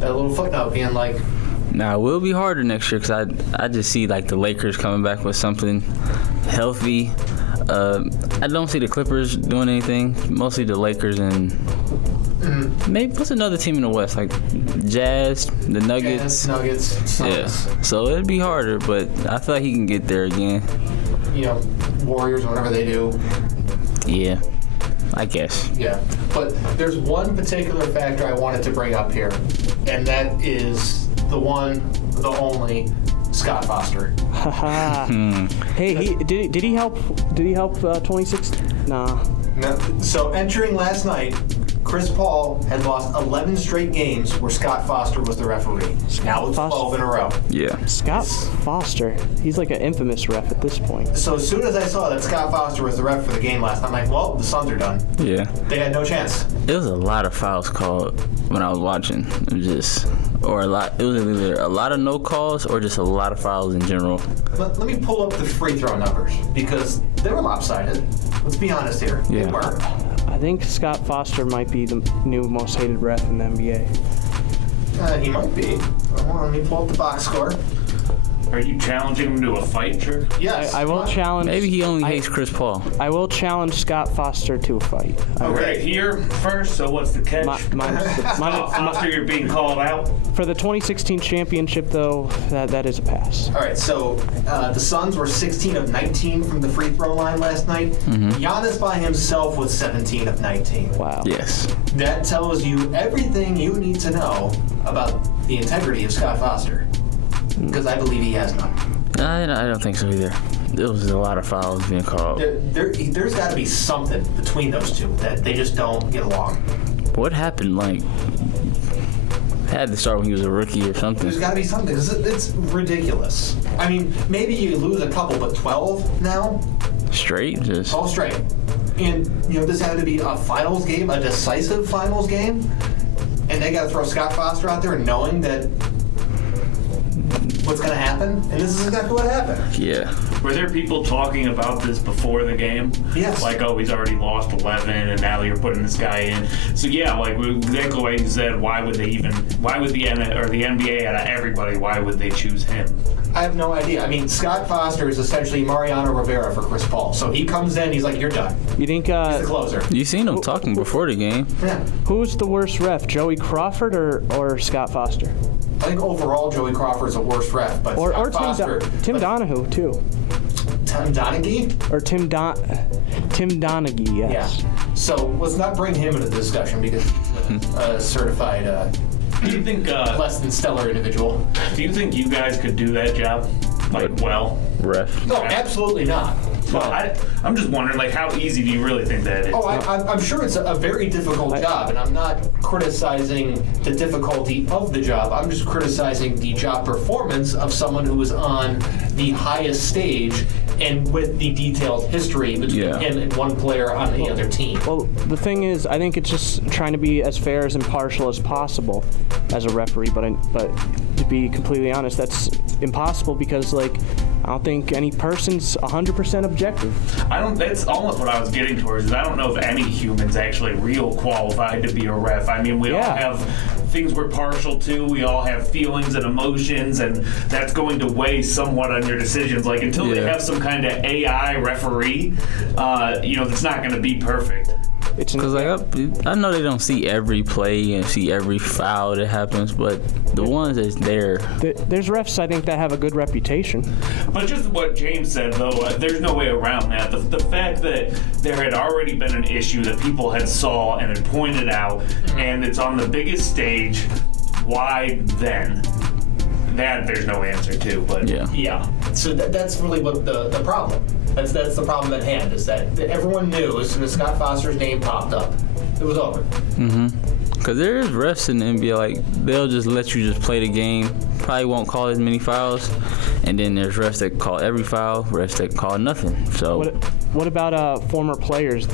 that little footnote being like, Now, it will be harder next year because I just see like the Lakers coming back with something healthy. I don't see the Clippers doing anything. Mostly the Lakers and maybe what's another team in the West, like Jazz, the Nuggets. Nuggets, Suns. Yeah. So it'd be harder, but I feel like he can get there again. You know, Warriors, whatever they do. Yeah, I guess. Yeah, but there's one particular factor I wanted to bring up here, and that is the one, the only, Scott Foster. Hey, did he help? Did he help 26? Nah. No. So entering last night, Chris Paul had lost 11 straight games where Scott Foster was the referee. Now it's 12 in a row. Yeah. Scott Foster. He's like an infamous ref at this point. So as soon as I saw that Scott Foster was the ref for the game last night, I'm like, well, the Suns are done. Yeah. They had no chance. It was a lot of fouls called when I was watching. It was just, or a lot. It was either a lot of no calls or just a lot of fouls in general. Let me pull up the free throw numbers because they were lopsided. Let's be honest here. Yeah. They were. I think Scott Foster might be the new most hated ref in the NBA. He might be. Hold on, let me pull up the box score. Are you challenging him to a fight, Jerk? Yes. I will challenge. Maybe he only hates Chris Paul. I will challenge Scott Foster to a fight. Okay, here first, so what's the catch? Foster, you're being called out. For the 2016 championship, though, that is a pass. All right, so the Suns were 16 of 19 from the free throw line last night. Giannis by himself was 17 of 19. Wow. Yes. That tells you everything you need to know about the integrity of Scott Foster. Because I believe he has none. I don't think so either. There was a lot of fouls being called. There's got to be something between those two that they just don't get along. What happened? Like, had to start when he was a rookie or something. There's got to be something because it's ridiculous. I mean, maybe you lose a couple, but 12 now? Straight, just 12 straight. And, you know, this had to be a finals game, a decisive finals game. And they got to throw Scott Foster out there knowing that what's going to happen, and this is exactly what happened. yeah. Were there people talking about this before the game? Yes. Like, oh, he's already lost 11, and now you're putting this guy in. So yeah, like exactly what you said. Why would the NBA out of everybody? Why would they choose him? I have no idea. I mean, Scott Foster is essentially Mariano Rivera for Chris Paul. So he comes in, he's like, "You're done." You think? He's the closer. You seen him talking before the game. Yeah. Who's the worst ref, Joey Crawford or Scott Foster? I think overall Joey Crawford's the worst ref, but Or Scott Foster, Tim Donahue too. Tim Donaghy? Or Tim Donaghy, yes. Yeah. So let's not bring him into the discussion because he's a certified Do you think? less than stellar individual. Do you think you guys could do that job? Like, well, Ref. No, absolutely not. well, I'm just wondering, like, how easy do you really think that is? Oh, I'm sure it's a very difficult job, and I'm not criticizing the difficulty of the job. I'm just criticizing the job performance of someone who is on the highest stage and with the detailed history between him and one player on the other team. Well, the thing is, I think it's just trying to be as fair as impartial as possible as a referee. But to be completely honest, that's impossible because, like, I don't think any person's 100% objective. That's almost what I was getting towards. Is I don't know if any human's actually real qualified to be a ref. I mean, we all have things we're partial to. We all have feelings and emotions, and that's going to weigh somewhat on your decisions. Like, until they have some kind of AI referee, that's not going to be perfect. Because I know they don't see every play and see every foul that happens, but the ones that's there. There's refs, I think, that have a good reputation. But just what James said, though, there's no way around that. The fact that there had already been an issue that people had saw and had pointed out, and it's on the biggest stage, why then? That there's no answer to, but yeah. So that's really what the problem. That's the problem at hand, is that everyone knew as soon as Scott Foster's name popped up, it was over. Because there is refs in the NBA, like, they'll just let you just play the game, probably won't call as many fouls, and then there's refs that call every foul, refs that call nothing. So what about former players?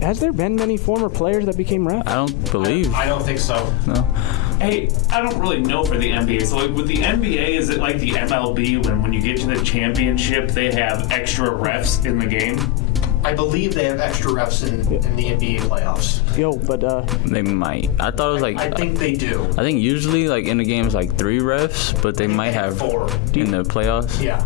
Has there been many former players that became refs? I don't believe. I don't think so. No. Hey, I don't really know for the NBA. So, like, with the NBA, is it like the MLB when you get to the championship, they have extra refs in the game? I believe they have extra refs in the NBA playoffs. But They might. I thought it was like. I think they do. I think usually like in the games like 3 refs, but they might They have 4. in the playoffs. Yeah.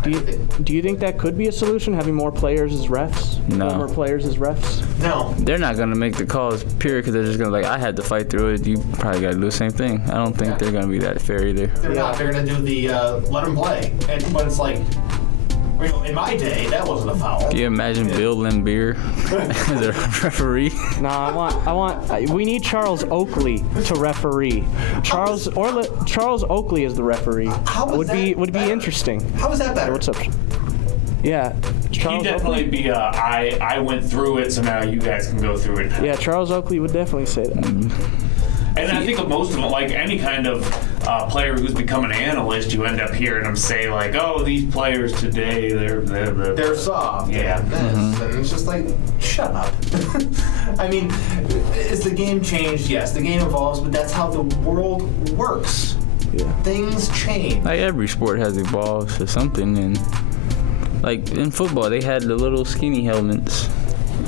do you think that could be a solution, having more players as refs? No. More players as refs? No. They're not gonna make the calls, period, because they're just gonna I had to fight through it. You probably gotta do the same thing. I don't think they're gonna be that fair either. They're not. They're going to do the let them play. But it's like, in my day, that wasn't a foul. Can you imagine Bill Lambier as a referee? No, we need Charles Oakley to referee. Charles Oakley is the referee. How was would be better? interesting. How is that better? What's up? Yeah, He'd Charles definitely Oakley. be I went through it, so now you guys can go through it. Yeah, Charles Oakley would definitely say that. And I think of most of them, like any kind of player who's become an analyst, you end up hearing them say like, "Oh, these players today, They're soft. Yeah. And this, and it's just like, shut up. I mean, is the game changed? Yes, the game evolves, but that's how the world works. Yeah. Things change. Like every sport has evolved to something, and like in football, they had the little skinny helmets.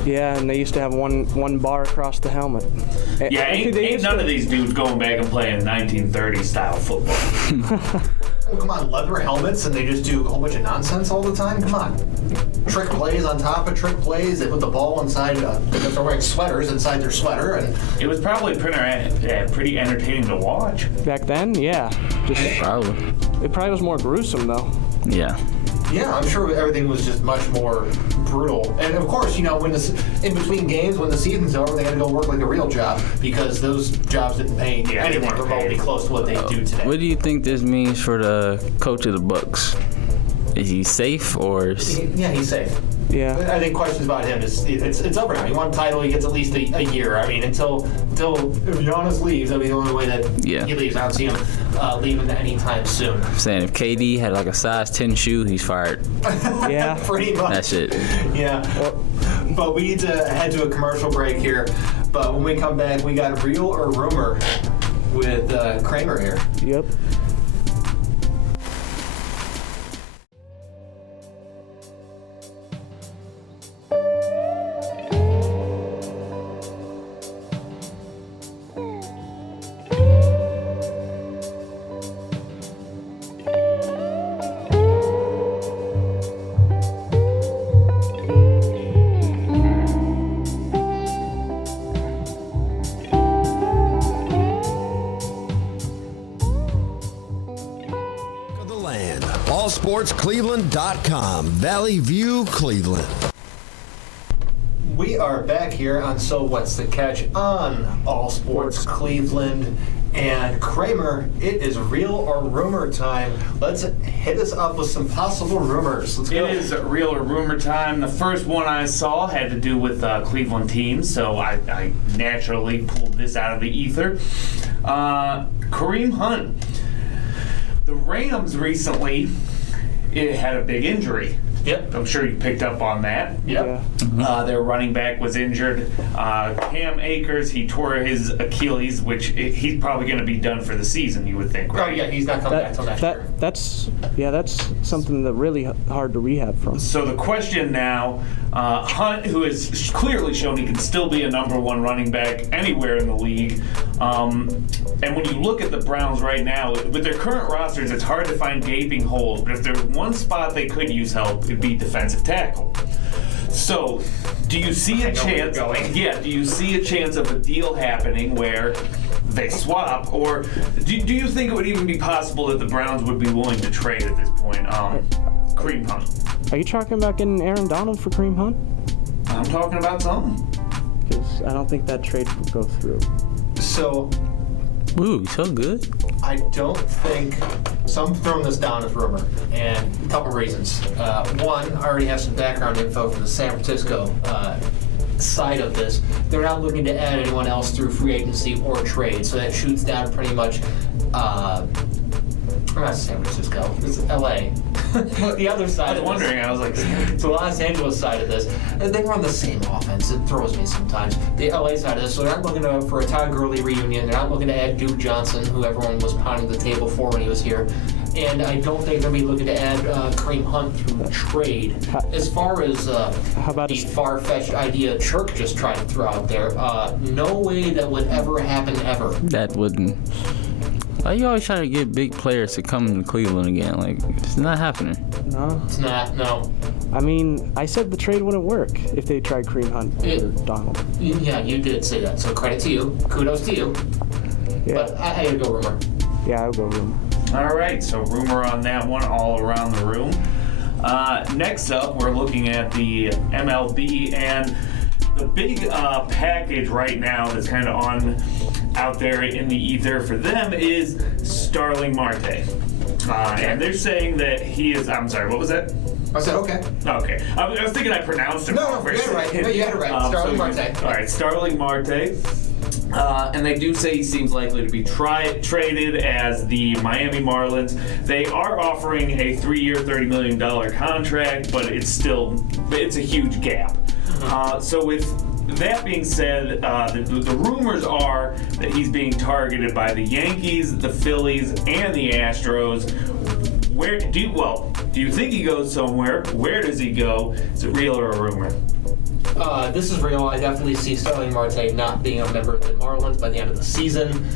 Yeah, and they used to have one bar across the helmet. Yeah, ain't none of these dudes going back and playing 1930s style football. Oh, come on, leather helmets, and they just do a whole bunch of nonsense all the time? Come on. Trick plays on top of trick plays. They put the ball inside, they're wearing sweaters inside their sweater, and It was probably pretty entertaining to watch. Back then, yeah. Probably. It probably was more gruesome though. Yeah. yeah, I'm sure everything was just much more brutal. And of course, when in between games, when the season's over, they got to go work like a real job because those jobs didn't pay Yeah, they anything weren't remotely paid. close to what they do today. What do you think this means for the coach of the Bucks? Is he safe or? Yeah, he's safe. Yeah. I think questions about him it's over now. He won a title. He gets at least a year. I mean, until if Giannis leaves, that'll be the only way that he leaves. I don't see him leaving anytime soon. Saying if KD had like a size 10 shoe, he's fired. Yeah. Pretty much. That's it. Yeah. But we need to head to a commercial break here. But when we come back, we got real or rumor with Kramer here. Yep. Of the land. AllSportsCleveland.com. Valley View, Cleveland. We are back here on So What's the Catch on All Sports Cleveland. And Kramer, it is real or rumor time. Let's hit us up with some possible rumors. Let's go. It is real or rumor time. The first one I saw had to do with Cleveland teams, so I naturally pulled this out of the ether. Kareem Hunt. The Rams recently had a big injury. Yep. I'm sure you picked up on that. Yep. Their running back was injured. Cam Akers, he tore his Achilles, which he's probably going to be done for the season, you would think, Oh, right? yeah, he's not coming back till next year. That's something that really hard to rehab from. So the question now, Hunt, who has clearly shown he can still be a number one running back anywhere in the league, and when you look at the Browns right now, with their current rosters, it's hard to find gaping holes, but if there's one spot they could use help, it'd be defensive tackle. So, do you see a chance? Yeah, do you see a chance of a deal happening where they swap, or do you think it would even be possible that the Browns would be willing to trade at this point? Kareem Hunt. Are you talking about getting Aaron Donald for Kareem Hunt? I'm talking about something. Because I don't think that trade would go through. So Ooh, so good. I don't think, so I'm throwing this down as rumor, and a couple reasons. One, I already have some background info from the San Francisco side of this. They're not looking to add anyone else through free agency or trade, so that shoots down pretty much, not San Francisco. It's L.A. The other side. I was of wondering. This, I was like, it's the Los Angeles side of this. They run the same offense. It throws me sometimes. The L.A. side of this. So they're not looking for a Todd Gurley reunion. They're not looking to add Duke Johnson, who everyone was pounding the table for when he was here. And I don't think they're going to be looking to add Kareem Hunt through trade. As far as How about the far-fetched idea Chirk just tried to throw out there, no way that would ever happen ever. That wouldn't. Why you always trying to get big players to come to Cleveland again? Like, it's not happening. No. It's not, no. I mean, I said the trade wouldn't work if they tried Kareem Hunt or Donald. Yeah, you did say that, so credit to you. Kudos to you. Yeah. But I gotta go rumor. Yeah, I'll go with him. all right. So rumor on that one all around the room. Next up, we're looking at the MLB, and the big package right now that's kind of on out there in the ether for them is Starling Marte. And they're saying that he is, I'm sorry, what was that? I said, okay. Okay. I was thinking I pronounced it No, wrong. you had it right. No, you had it right. Starling Marte. All right, Starling Marte. And they do say he seems likely to be traded as the Miami Marlins. They are offering a 3-year, $30 million contract, but it's a huge gap. So with that being said, the rumors are that he's being targeted by the Yankees, the Phillies, and the Astros. Do you think he goes somewhere? Where does he go? Is it real or a rumor? This is real. I definitely see Starling Marte not being a member of the Marlins by the end of the season.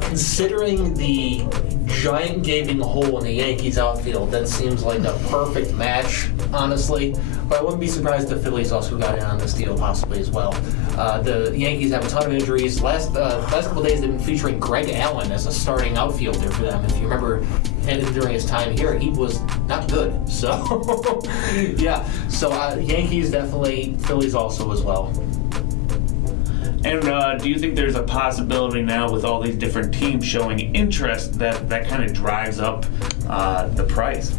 Considering the giant gaping hole in the Yankees outfield, that seems like a perfect match, honestly. But I wouldn't be surprised if the Phillies also got in on this deal possibly as well. The Yankees have a ton of injuries. Last couple days they've been featuring Greg Allen as a starting outfielder for them. If you remember during his time here, he was not good. So, yeah. So Yankees definitely, Phillies also as well. And do you think there's a possibility now with all these different teams showing interest that kind of drives up the price?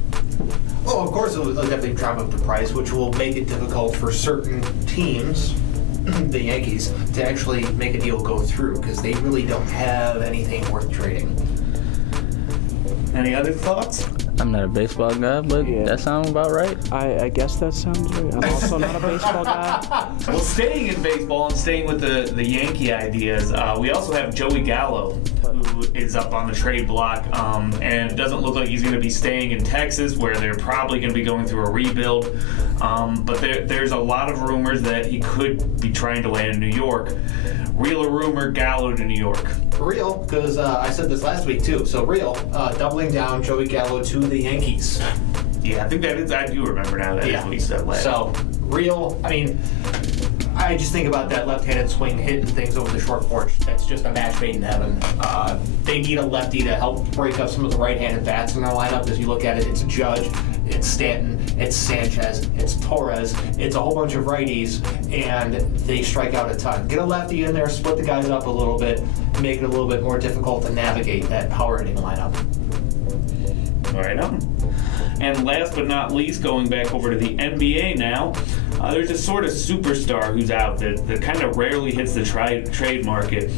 Oh, of course, it'll definitely drive up the price, which will make it difficult for certain teams, the Yankees, to actually make a deal go through because they really don't have anything worth trading. Any other thoughts? I'm not a baseball guy, but Yeah. that sounds about right. I guess that sounds right. I'm also not a baseball guy. Well, staying in baseball and staying with the Yankee ideas, we also have Joey Gallo, who is up on the trade block, and it doesn't look like he's going to be staying in Texas, where they're probably going to be going through a rebuild. But there's a lot of rumors that he could be trying to land in New York. Real or rumor, Gallo to New York? Real, because I said this last week too. So real, doubling down Joey Gallo to the Yankees. Yeah, I think that is. I do remember now that is what you said last. So real. I mean, I just think about that left-handed swing hitting things over the short porch. That's just a match made in heaven. They need a lefty to help break up some of the right-handed bats in their lineup. As you look at it, it's Judge, it's Stanton, it's Sanchez, it's Torres, it's a whole bunch of righties, and they strike out a ton. Get a lefty in there, split the guys up a little bit, make it a little bit more difficult to navigate that power hitting lineup. Right on. And last but not least, going back over to the NBA now, there's a sort of superstar who's out that kind of rarely hits the trade market.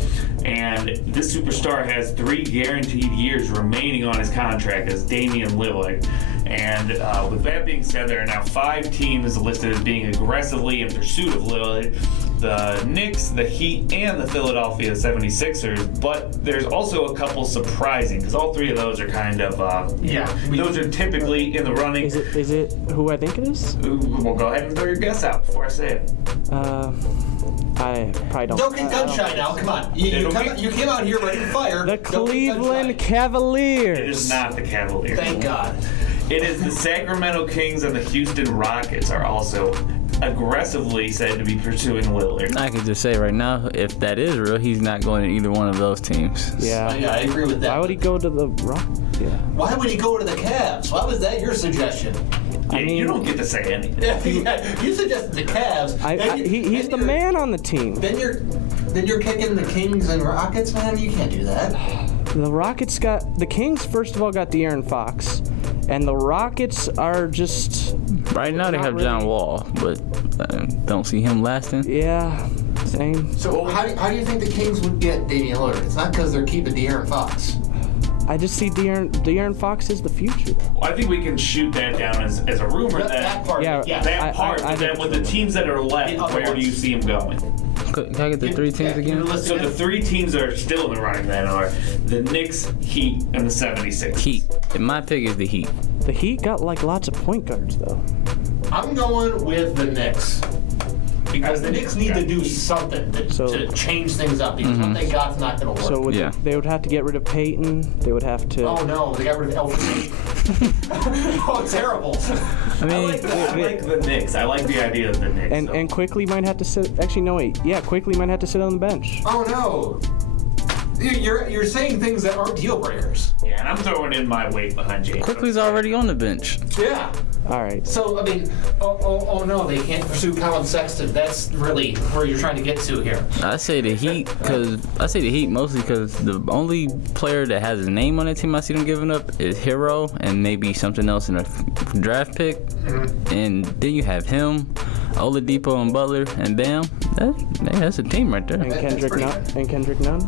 And this superstar has 3 guaranteed years remaining on his contract as Damian Lillard. And with that being said, there are now 5 teams listed as being aggressively in pursuit of Lillard. The Knicks, the Heat, and the Philadelphia 76ers. But there's also a couple surprising, because all 3 of those are kind of, those are typically in the running. Is it who I think it is? Well, go ahead and throw your guess out before I say it. I probably don't. Don't get gun shy now, come on. You came out here ready to fire. The Don't get gun Cleveland shy. Cavaliers. It is not the Cavaliers. Thank God. It is the Sacramento Kings and the Houston Rockets are also aggressively said to be pursuing Lillard. I can just say right now, if that is real, he's not going to either one of those teams. Yeah. Yeah, I agree with that. Why would he go to the Rock? Yeah. Why would he go to the Cavs? Why was that your suggestion? Yeah, I mean- you don't get to say anything. You suggested the Cavs. He's the man on the team. Then you're kicking the Kings and Rockets, man. You can't do that. The Kings first of all got De'Aaron Fox, and the Rockets are just Right now they Not have really. John Wall, but don't see him lasting. same. So how do you think the Kings would get Damian Lillard? It's not because they're keeping De'Aaron Fox. I just see De'Aaron Fox is the future. I think we can shoot that down as a rumor That part, Yeah, yeah. that part, I but then think with so. the teams that are left, The other where do ones. you see him going? Can I get the three teams again? So the three teams that are still in the running then are the Knicks, Heat, and the 76ers. Heat. And my pick is the Heat. The Heat got like lots of point guards though. I'm going with the Knicks. Because the Knicks need to do something to change things up. Because what they got's not going to work. So Yeah. they would have to get rid of Peyton. They would have to. Oh no, they got rid of Elfrid. Oh, terrible. I mean, I like the Knicks. I like the idea of the Knicks. And so. and Quickly might have to sit. Actually, no wait. Yeah, Quickly might have to sit on the bench. Oh no. You're saying things that aren't deal breakers. Yeah, and I'm throwing in my weight behind James. Quickly's already on the bench. Yeah. All right. So, I mean, oh no, they can't pursue Colin Sexton. That's really where you're trying to get to here. I say the Heat mostly because the only player that has his name on that team I see them giving up is Hero and maybe something else in a draft pick. And then you have him, Oladipo and Butler and Bam. That's a team right there. And That's Kendrick pretty Nunn. good. And Kendrick Nunn.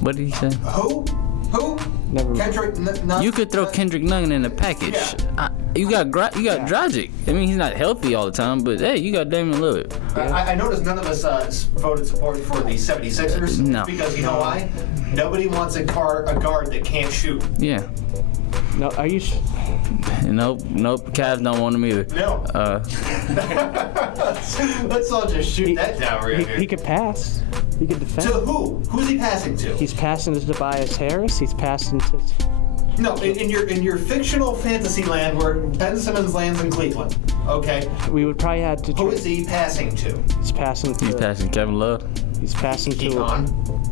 What did he say? Who? Never mind. Kendrick Nunn? You could throw Kendrick Nunn in the package. Yeah. You got Dragic. I mean, he's not healthy all the time, but hey, you got Damian Lillard. I noticed none of us voted support for the 76ers. No. Because you know why? Nobody wants a guard that can't shoot. Yeah. No, are you? Nope. Cavs don't want him either. No. Uh, Let's all just shoot that down right here. He could pass. He could defend. To who? Who's he passing to? He's passing to Tobias Harris. He's passing to. No, in your fictional fantasy land where Ben Simmons lands in Cleveland. Okay. We would probably have to. Who is he passing to? He's passing to. he's passing Kevin Love. He's passing Keep to on.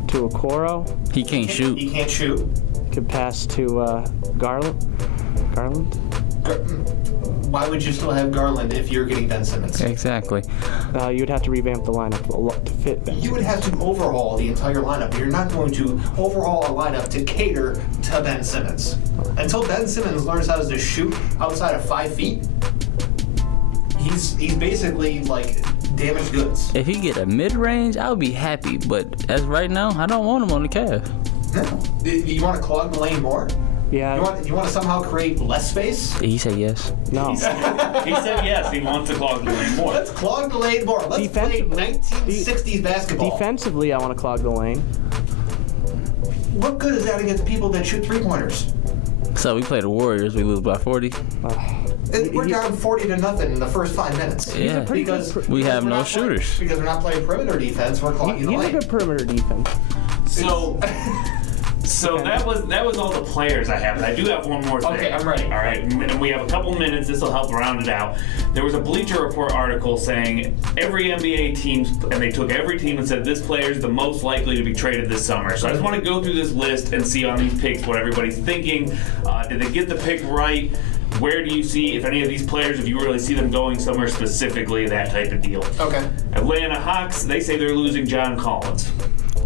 Okoro. He can't shoot. He can't shoot. Could pass to Garland. Why would you still have Garland if you're getting Ben Simmons? Exactly. You'd have to revamp the lineup a lot to fit Ben. You would have to overhaul the entire lineup. You're not going to overhaul a lineup to cater to Ben Simmons. Until Ben Simmons learns how to shoot outside of 5 feet, he's basically like damaged goods. If he get a mid-range, I'll be happy. But as right now, I don't want him on the Cavs. No. You want to clog the lane more? Yeah. You want to somehow create less space? He said yes. No. He said yes, he wants to clog the lane more. Let's clog the lane more. Let's play Defensively- 1960s basketball. Defensively, I want to clog the lane. What good is that against people that shoot three-pointers? So we play the Warriors. We lose by 40. We're down 40-0 in the first 5 minutes. Yeah. Because We have we're no not playing- shooters. Because we're not playing perimeter defense. We're clogging the He's a lane. good perimeter defense. So that was all the players I have. I do have one more thing. Okay, I'm ready. All right, and we have a couple minutes. This will help round it out. There was a Bleacher Report article saying every NBA team, and they took every team and said this player is the most likely to be traded this summer. So I just want to go through this list and see on these picks what everybody's thinking. Did they get the pick right? Where do you see, if any of these players, if you really see them going somewhere specifically, that type of deal? Okay. Atlanta Hawks, they say they're losing John Collins.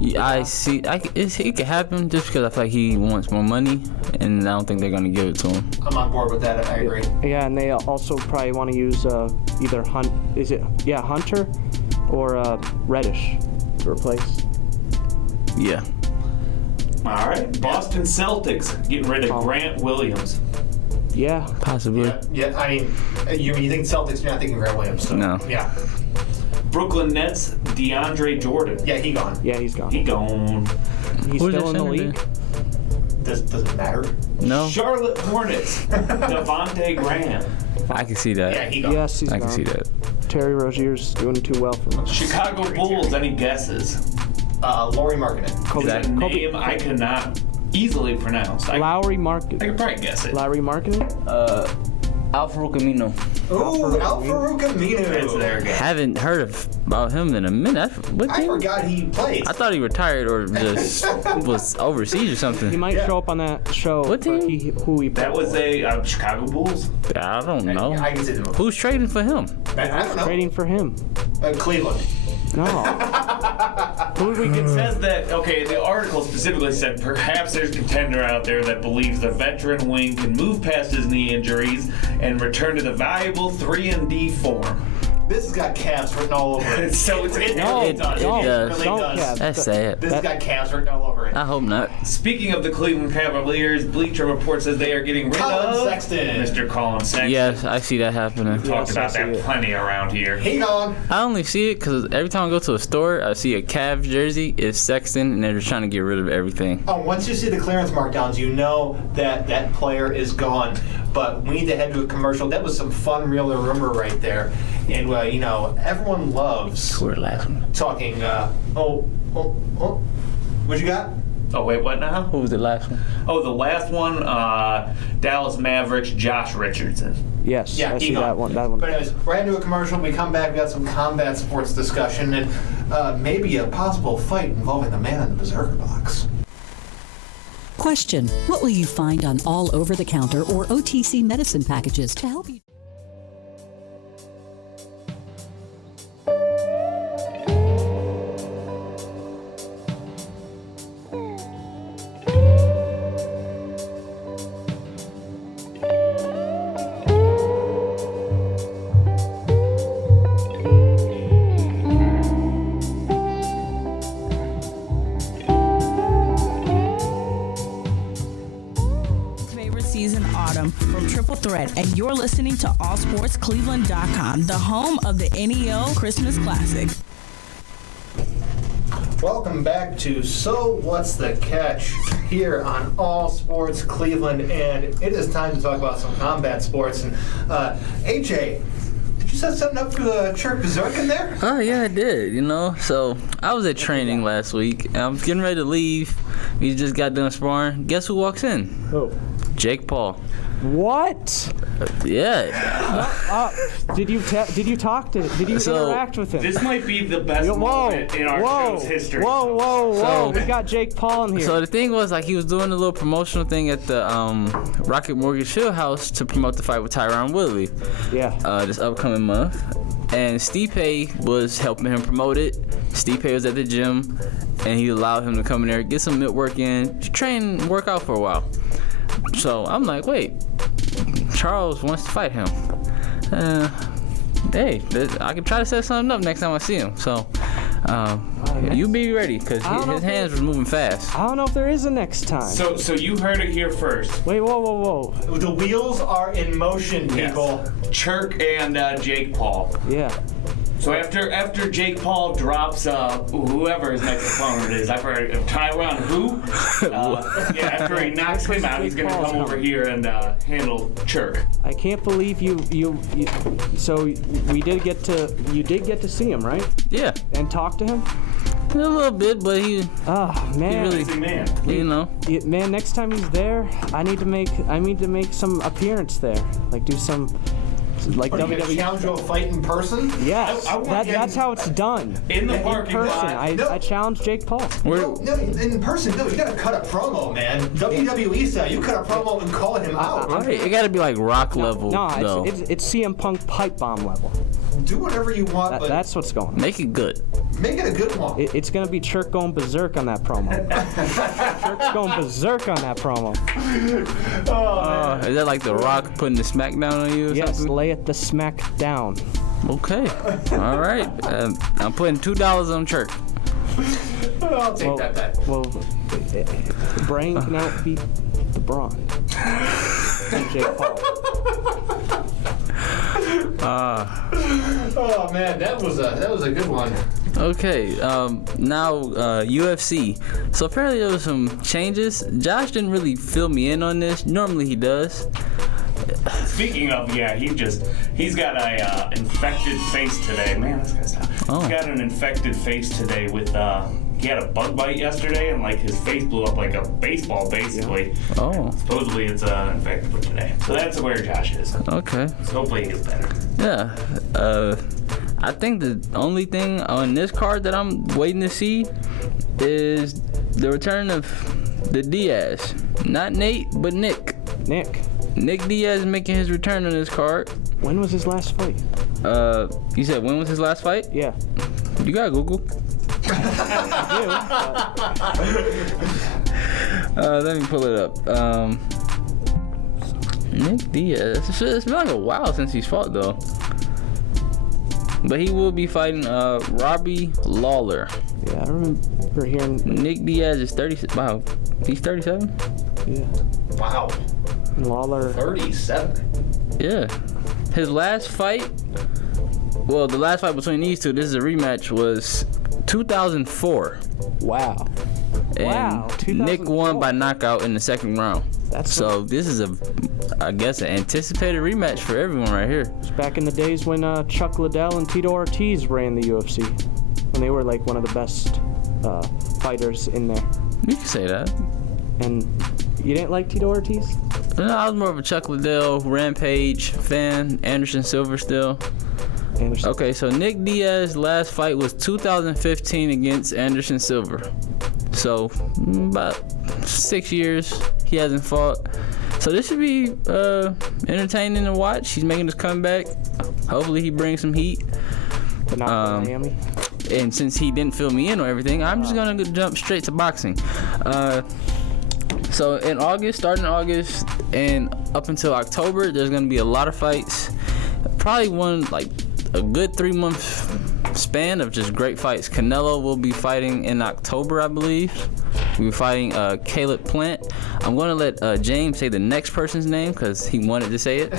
Yeah, I see. It could happen just because I feel like he wants more money, and I don't think they're gonna give it to him. I'm on board with that. I agree. Yeah, and they also probably want to use either Hunter or Reddish to replace. Yeah. All right, Boston Celtics getting rid of Grant Williams. Yeah. Possibly. Yeah, I mean, you think Celtics, you're not thinking Grant Williams. So. No. Yeah. Brooklyn Nets, DeAndre Jordan. Yeah, he gone. Yeah, he's gone. He gone. He's Who's still in the center league. Does it matter? No. Charlotte Hornets, Devontae Graham. I can see that. Yeah, he gone. Yes, he's I gone. can see that. Terry Rozier's doing too well for him. Chicago Bulls, any guesses? Laurie Markkinen. Is a name I cannot easily pronounce. I Lowry Market. could probably guess it. Lowry Marketing? Alfaro Camino. Ooh, Al-Farouq It's Aminu. their guess. Haven't heard about him in a minute. What I team? forgot he played. I thought he retired or just was overseas or He something. might Yeah. show up on that show. What but team? who he That was a Chicago Bulls. I don't know. I can see them. Who's trading for him? I don't know. trading for him. Cleveland. No. Who would we It get? says that, okay, the article specifically said perhaps there's a contender out there that believes the veteran wing can move past his knee injuries and return to the valuable 3-and-D form. This has got Cavs written all over it. So it No, really does. don't, does. don't, does. Kev. That's sad. This has got Cavs written all over it. I hope not. Speaking of the Cleveland Cavaliers, Bleacher Report says they are getting rid Colin of Sexton. Mr. Colin Sexton. Yes, I see that happening. We've talked Yes, about I see that it. plenty around here. Hey, on. I only see it because every time I go to a store, I see a Cavs jersey. It's Sexton, and they're just trying to get rid of everything. Oh, once you see the clearance markdowns, you know that that player is gone. But we need to head to a commercial. That was some fun, real or rumor right there. And, you know, everyone loves Who were the last one? talking, what you got? Oh, wait, what now? Who was the last one? Oh, the last one, Dallas Mavericks, Josh Richardson. Yes, Yeah, I see keep that going. one. That one. But anyways, we're heading to a commercial. When we come back, we got some combat sports discussion and maybe a possible fight involving the man in the Berserker box. Question: what will you find on all over-the-counter or OTC medicine packages to help you? Favorite season, autumn, from Triple Threat, and you're listening to allsportscleveland.com, the home of the NEL Christmas Classic. Welcome back to So What's the Catch here on All Sports Cleveland, and it is time to talk about some combat sports. And AJ, did you set something up for the Chirk Berserk in there? Oh, yeah, I did, you know. So, I was at training last week, and I was getting ready to leave. We just got done sparring. Guess who walks in? Oh. Jake Paul. What? Yeah. Did you talk to? Did you So, interact with him? This might be the best moment in our show's history. Whoa! So- We got Jake Paul in here. So the thing was, like, he was doing a little promotional thing at the Rocket Mortgage Fieldhouse to promote the fight with Tyron Woodley yeah. this upcoming month. And Stipe was helping him promote it. Stipe was at the gym, and he allowed him to come in there, get some mitt work in, train, work out for a while. So I'm like, wait, Charles wants to fight him. Hey, I can try to set something up next time I see him. So you be ready, because I don't know his if hands was moving fast. I don't know if there is a next time. So you heard it here first. Wait, whoa. The wheels are in motion, people. Yes. Chirk and Jake Paul. Yeah. So after Jake Paul drops whoever his next opponent is, I've heard Tyron who? After he knocks him out, he's gonna come over here and handle Chirk. I can't believe you. So you did get to see him, right? Yeah, And talk to him. a little bit, but he Oh man. really- Busy man. you know. Man, next time he's there, I need to make some appearance there. Like do some like Are you going to WWE. challenge you a fight in person? Yes, I want you- that's how it's done. In the In parking person, lot. No. I challenged Jake Paul. No, in person, no. You got to cut a promo, man. WWE style. You cut a promo and call him out. Right, it gotta be like rock level, No, though. it's CM Punk pipe bomb level. Do whatever you want, but That's what's going on. Make it good. make it a good one. It's gonna be Chirk going berserk on that promo. Chirk's going berserk on that promo. Is that like The Rock putting the smackdown on you or Yes, something? lay it the smack down. Okay. All right. I'm putting $2 on Chirk. I'll take that bet. Well, the brain can outbeat the brawn. Jake Paul. Oh man, that was a good one. Okay. Now UFC. So apparently there was some changes. Josh didn't really fill me in on this. Normally he does. Speaking of, he's got a infected face today. Man, this guy's tough. Oh. He's got an infected face today with he had a bug bite yesterday and like his face blew up like a baseball basically. Oh. Supposedly it's infected for today. So that's where Josh is. Okay. So hopefully he gets better. Yeah. I think the only thing on this card that I'm waiting to see is the return of the Diaz. Not Nate, but Nick. Nick Diaz making his return on this card. When was his last fight? You said when was his last fight? Yeah. You got Google. Let me pull it up. Nick Diaz. It's been like a while since he's fought though. But he will be fighting Robbie Lawler. Yeah, I remember hearing. Nick Diaz is 30. Wow, he's 37. Yeah, Wow. and Lawler. 37. Yeah, his last fight. Well, the last fight between these two, this is a rematch, was 2004. Wow. And Wow, Nick 2004. won by knockout in the second round. That's So this is I guess, an anticipated rematch for everyone right here. It's back in the days when Chuck Liddell and Tito Ortiz ran the UFC, when they were like one of the best fighters in there. You can say that. And you didn't like Tito Ortiz? No, I was more of a Chuck Liddell, Rampage fan, Anderson Silva still. Anderson. Okay, so Nick Diaz's last fight was 2015 against Anderson Silva. So about 6 years he hasn't fought. So this should be entertaining to watch. He's making his comeback. Hopefully he brings some heat. But not for Miami. And since he didn't fill me in or everything, I'm just gonna jump straight to boxing. So in August, starting in August and up until October, there's gonna be a lot of fights. Probably a good 3-month span of just great fights. Canelo will be fighting in October, I believe. We'll be fighting Caleb Plant. I'm going to let James say the next person's name because he wanted to say it.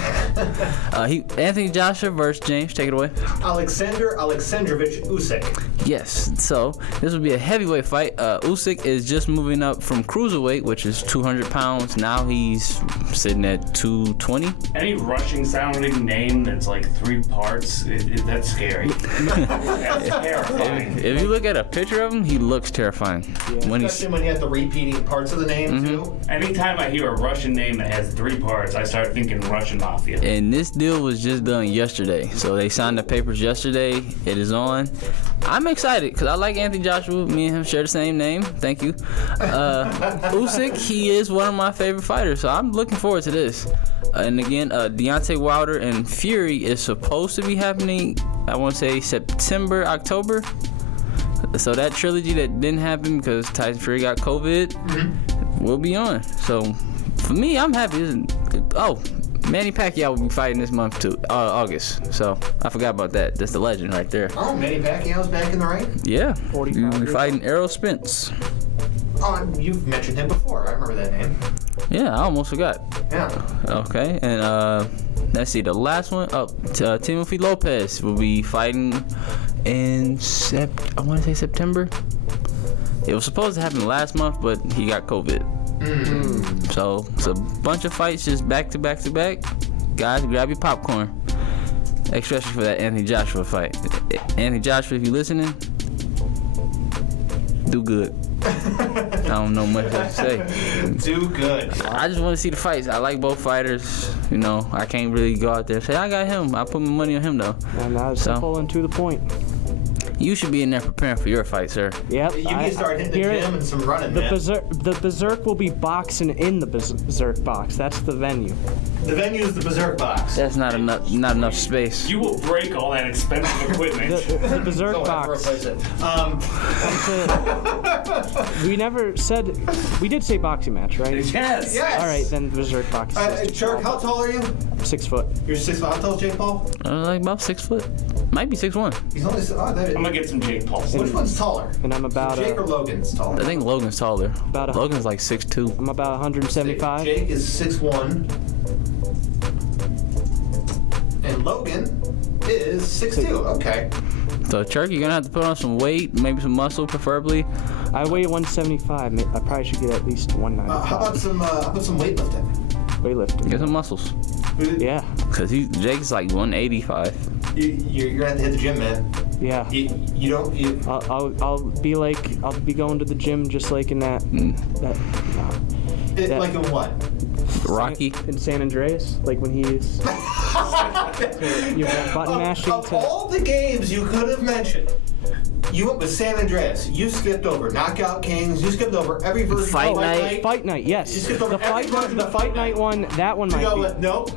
Anthony Joshua versus James. Take it away. Alexander Alexandrovich Usyk. Yes, so this will be a heavyweight fight. Usyk is just moving up from cruiserweight, which is 200 pounds. Now he's sitting at 220. Any Russian sounding name that's like 3 parts, that's scary. That's terrifying. If you look at a picture of him, he looks terrifying. When he's Especially when you have the repeating parts of the name, too. Anytime I hear a Russian name that has 3 parts, I start thinking Russian mafia. And this deal was just done yesterday. So they signed the papers yesterday. It is on. I'm excited because I like Anthony Joshua. Me and him share the same name. Thank you. Usyk, he is one of my favorite fighters. So I'm looking forward to this. And again, Deontay Wilder and Fury is supposed to be happening, I want to say September, October. So that trilogy that didn't happen because Tyson Fury got COVID will be on. So for me, I'm happy. Manny Pacquiao will be fighting this month too, August. So I forgot about that. That's the legend right there. Oh, Manny Pacquiao's back in the ring? Yeah. 45 We'll be years fighting Errol Spence. Oh, you've mentioned him before. I remember that name. Yeah, I almost forgot. Yeah. Okay, and let's see, the last one. Timothy Lopez will be fighting in I want to say September. It was supposed to happen last month, but he got COVID. So it's a bunch of fights just back to back to back. Guys, grab your popcorn. Especially for that Anthony Joshua fight. Anthony Joshua, if you're listening, do good. I don't know much to say. Do good. I just want to see the fights. I like both fighters. You know, I can't really go out there and say, I got him. I put my money on him, though. And that was simple and to the point. You should be in there preparing for your fight, sir. Yep. You need to start hitting the gym and some running, the man. the Berserk will be boxing in the Berserk box. That's the venue. The venue is the Berserk box. That's not enough space. You will break all that expensive equipment. The Berserk Don't ever box. replace it. We never said. We did say boxing match, right? Yes. Yes. All right, then the Berserk box. Is Shark, how tall are you? 6 foot. You're 6 foot. How tall is Jake Paul? Like about 6 foot. Might be 6'1". He's only. I'm gonna get some Jake Paul. Which one's taller? And I'm about Jake or Logan's taller? I think Logan's taller. About a- Logan's like 6'2". I'm about 175. Jake is 6'1". And Logan is 6'2". Okay. So, Chuck, you're gonna have to put on some weight, maybe some muscle, preferably. I weigh 175. I probably should get at least 195. How about some weightlifting? Weightlifting. Get some muscles. Yeah. Cause Jake's like 185. You're gonna have to hit the gym, man. Yeah. You don't. I'll be going to the gym just like in that. Yeah. Like in what? Rocky. In San Andreas, like when he's you have button mashing Of to. all the games you could have mentioned, you went with San Andreas. You skipped over Knockout Kings. You skipped over every version Fight of Night. Fight night, yes. You skipped over The every fight, version the of fight Fight night Night. one. That one You might go be. with nope.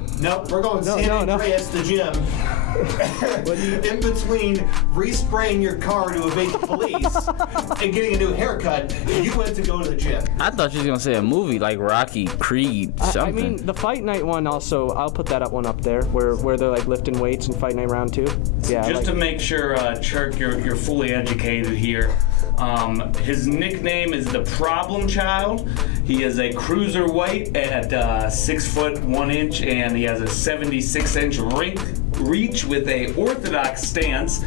We're going No, San no. Andreas, the gym. In between respraying your car to evade the police and getting a new haircut, you went to go to the gym. I thought you was gonna say a movie like Rocky, Creed, something. I mean, the Fight Night one also, I'll put that one up there, where they're like lifting weights in Fight Night round 2. Yeah. Just to make sure, Chirk, you're fully educated here. His nickname is the Problem Child. He is a cruiserweight at 6 foot 1 inch, and he has a 76-inch reach with a orthodox stance.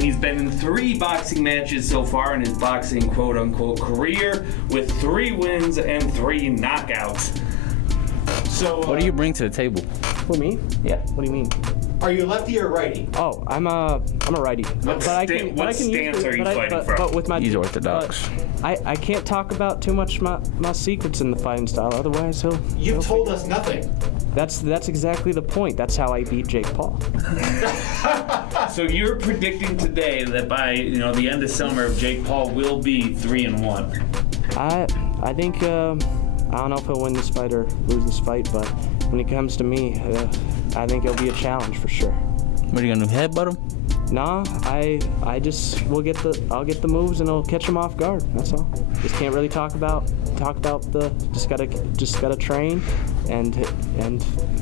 He's been in 3 boxing matches so far in his boxing quote-unquote career, with 3 wins and 3 knockouts. So, What do you bring to the table? Who, me? Yeah. What do you mean? are you lefty or righty? Oh, I'm a righty. What stance are you fighting from? But with my He's orthodox. I can't talk about too much my secrets in the fighting style. Otherwise, You've told us nothing. That's exactly the point. That's how I beat Jake Paul. So you're predicting today that by the end of summer, Jake Paul will be 3-1. I think I don't know if he'll win this fight or lose this fight, but when it comes to me, I think it'll be a challenge for sure. What are you gonna do? Headbutt him? Nah, I'll get the moves and I'll catch him off guard. That's all. Just can't really talk about just gotta train and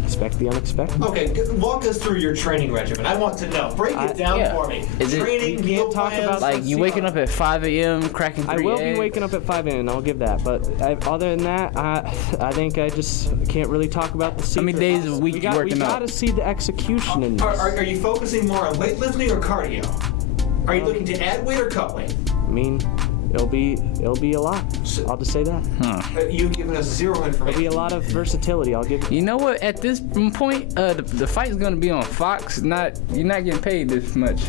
expect the unexpected. Okay, walk us through your training regimen. I want to know. Break it down yeah. for me. Is it- Training, you meal can't talk plans, about, Like you waking up at 5 a.m., cracking 3 I will eggs? be waking up at 5 a.m. I'll give that. But other than that, I think I just can't really talk about the secret. How many days a week you working we out? gotta see the execution in this. Are you focusing more on weightlifting or cardio? Are you looking to add weight or cut weight? I mean, it'll be a lot. I'll just say that. You've given us zero information. It'll be a lot of versatility. I'll give. You know what? At this point, the fight's gonna be on Fox. You're not getting paid this much.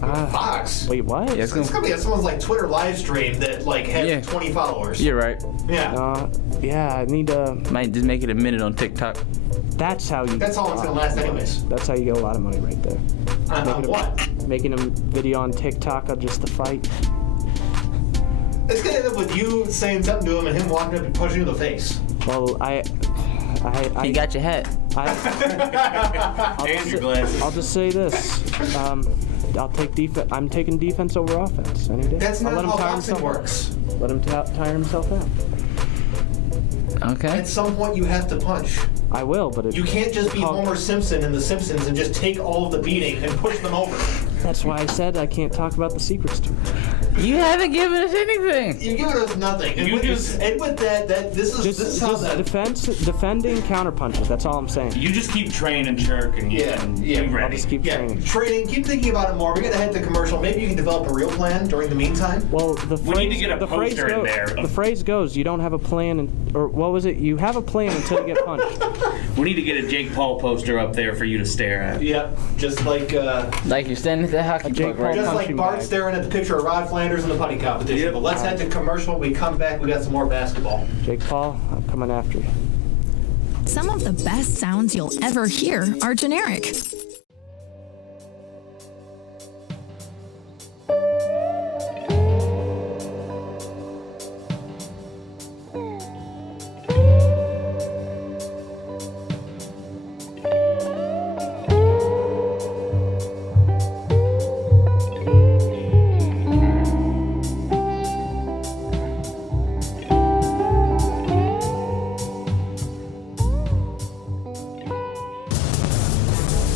Fox. Wait, what? Yeah, it's It's gonna be on someone's like Twitter live stream that has Yeah. 20 followers. You're right. Yeah. Yeah, I need to. Might just make it a minute on TikTok. That's how you. That's how it's gonna last anyways. That's how you get a lot of money right there. On what? Making a video on TikTok of just the fight. It's gonna end up with you saying something to him and him walking up and punching you in the face. Well, You got your hat. And your glasses. I'll just say this. I'll take defense. I'm taking defense over offense any day. That's I'll not let him how tire boxing himself works. out. Let him tire himself out. Okay. At some point, you have to punch. I will, but You can't just be Homer Simpson in The Simpsons and just take all of the beating and push them over. That's why I said I can't talk about the secrets too much. You haven't given us anything. You're giving us nothing. And, You with, just- and with that, this is how that. Defending counter punches. That's all I'm saying. You just keep training, Chirk, and Yeah. be I'll ready. just keep Yeah, training. training. Keep thinking about it more. We're gonna head to commercial. Maybe you can develop a real plan during the meantime. Well, the phrase, We need to get a the phrase poster in there. The phrase goes, "You don't have a plan," or what was it? You have a plan until you get punched. We need to get a Jake Paul poster up there for you to stare at. Yep. Just like Like you're standing at the hockey Jake puck, right? Paul just like punching Bart bag. staring at the picture of Rod Flanders in the putty competition. Yep. But let's head to commercial. We come back. We got some more basketball. Jake Paul, I'm coming after you. Some of the best sounds you'll ever hear are generic.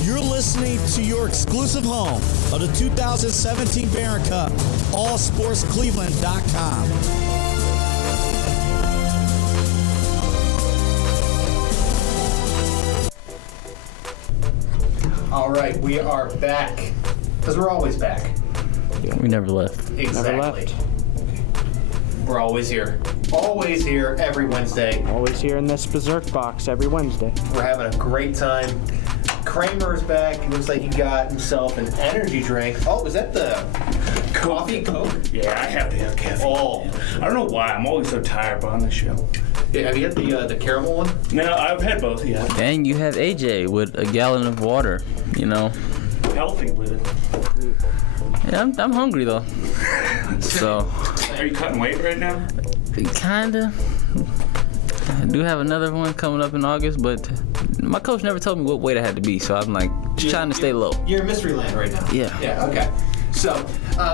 You're listening to your exclusive home of the 2017 Barron Cup, allsportscleveland.com. All right, we are back. Because we're always back. We never left. Exactly. left. We're always here. Always here every Wednesday. Always here in this Berserk box every Wednesday. We're having a great time. Kramer's back. It looks like he got himself an energy drink. Oh, is that the coffee Coke? Yeah, I have to have caffeine. Oh. I don't know why. I'm always so tired on the show. Yeah, have you had the caramel one? No, I've had both, yeah. And you have AJ with a gallon of water, you know. Healthy with it. Yeah, I'm hungry though. So, Are you cutting weight right now? kinda. I do have another one coming up in August, but my coach never told me what weight I had to be, so I'm like, Just trying to stay low. You're in mystery land right now. Yeah. Yeah, okay. So,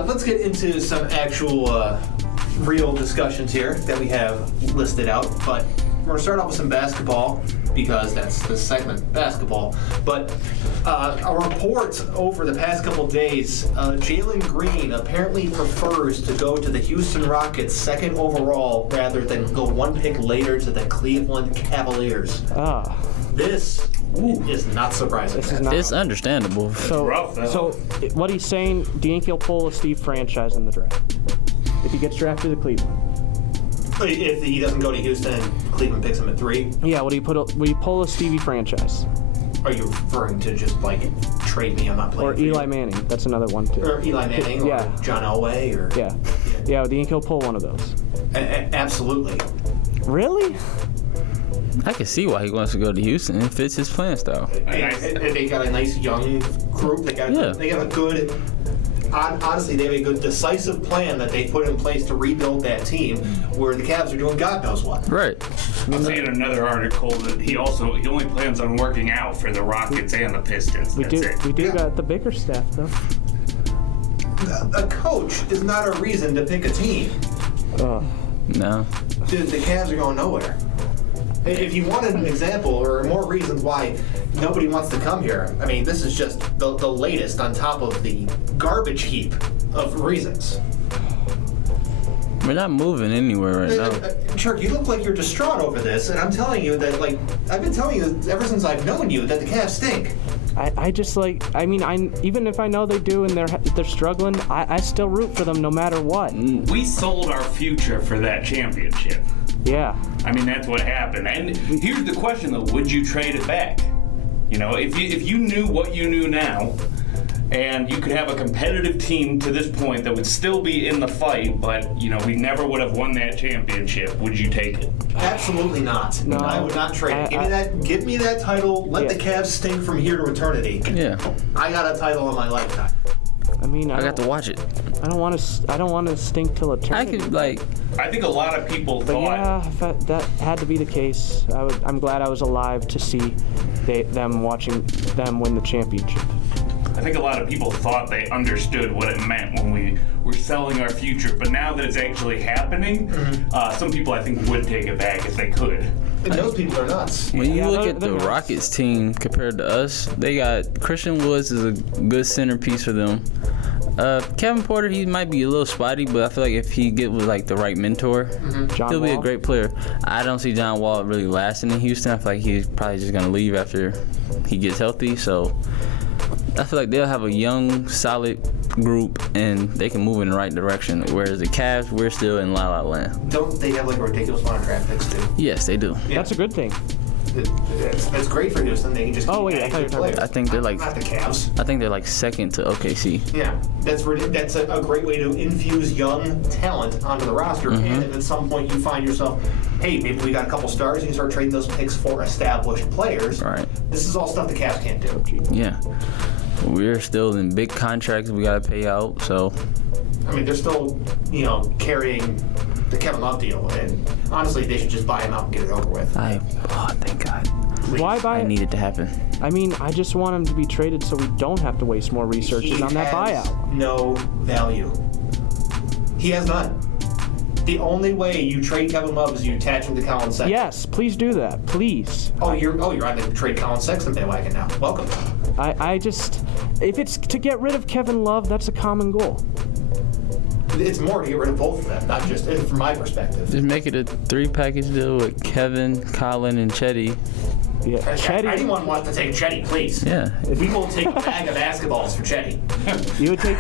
let's get into some actual real discussions here that we have listed out. But we're going to start off with some basketball because that's the segment, basketball. But a report over the past couple days, Jalen Green apparently prefers to go to the Houston Rockets second overall rather than go one pick later to the Cleveland Cavaliers. This is not surprising. This is not. It's understandable. So, rough, though. so what he's saying, do you think he'll pull a Steve franchise in the draft if he gets drafted to Cleveland? If he doesn't go to Houston, Cleveland picks him at 3. Yeah, would he pull a Stevie franchise? Are you referring to just like trade me? I'm not playing. Or for you? Eli Manning? That's another one too. Or Eli Manning, Yeah. or John Elway, or Yeah. Yeah, do you think he'll pull one of those? Absolutely. Really? I can see why he wants to go to Houston. It fits his plan style. And they got a nice young group. They got a good. Honestly, they have a good decisive plan that they put in place to rebuild that team, where the Cavs are doing God knows what. Right. I'm seeing another article that he only plans on working out for the Rockets and the Pistons. We That's it. do got the Bickerstaff though. A coach is not a reason to pick a team. No. Dude, the Cavs are going nowhere. If you wanted an example or more reasons why nobody wants to come here, I mean, this is just the latest on top of the garbage heap of reasons. We're not moving anywhere right now. Chirk, you look like you're distraught over this, and I'm telling you that, like, I've been telling you ever since I've known you that the Cavs stink. I just even if I know they do and they're struggling, I still root for them no matter what. We sold our future for that championship. Yeah. I mean, that's what happened. And here's the question, though. Would you trade it back? You know, if you knew what you knew now, and you could have a competitive team to this point that would still be in the fight, but, you know, we never would have won that championship, would you take it? Absolutely not. No. I would not trade it. Give me that title. Let the Cavs stink from here to eternity. Yeah. I got a title in my lifetime. I mean, I got to watch it. I don't want to stink till eternity. I think a lot of people But thought. yeah, if that had to be the case, I'm glad I was alive to see watching them win the championship. I think a lot of people thought they understood what it meant when we were selling our future, but now that it's actually happening, some people I think would take it back if they could. And those people are nuts. When you look at they're the nuts. Rockets team compared to us, they got Christian Woods is a good centerpiece for them. Kevin Porter, he might be a little spotty, but I feel like if he get with like the right mentor, John he'll be a Wall? great player. I don't see John Wall really lasting in Houston. I feel like he's probably just gonna leave after he gets healthy. So I feel like they'll have a young, solid group, and they can move in the right direction. Whereas the Cavs, we're still in La La Land. Don't they have like a ridiculous amount of draft picks too? Yes, they do. Yeah. That's a good thing. It's great for Houston. They can just Oh, keep wait, I adding thought you good were talking players. I think they're like Not the Cavs. I think they're like second to OKC. Yeah, that's a great way to infuse young talent onto the roster. And if at some point you find yourself, hey, maybe we got a couple stars, and you start trading those picks for established players. Right. This is all stuff the Cavs can't do. Yeah. We're still in big contracts we gotta pay out, so I mean, they're still, carrying the Kevin Love deal, and honestly, they should just buy him out and get it over with. thank God. Why buy I it? need it to happen. I mean, I just want him to be traded so we don't have to waste more researches on that has buyout. no value. He has none. The only way you trade Kevin Love is you attach him to Colin Sexton. Yes, please do that, please. You're on the trade Colin Sexton bandwagon now. Welcome. If it's to get rid of Kevin Love, that's a common goal. It's more to get rid of both of them, not just from my perspective. Just make it a 3-package deal with Kevin, Colin, and Chetty. Yeah, Chetty. Anyone wants to take Chetty, please. Yeah. We will take a bag of basketballs for Chetty. You would take?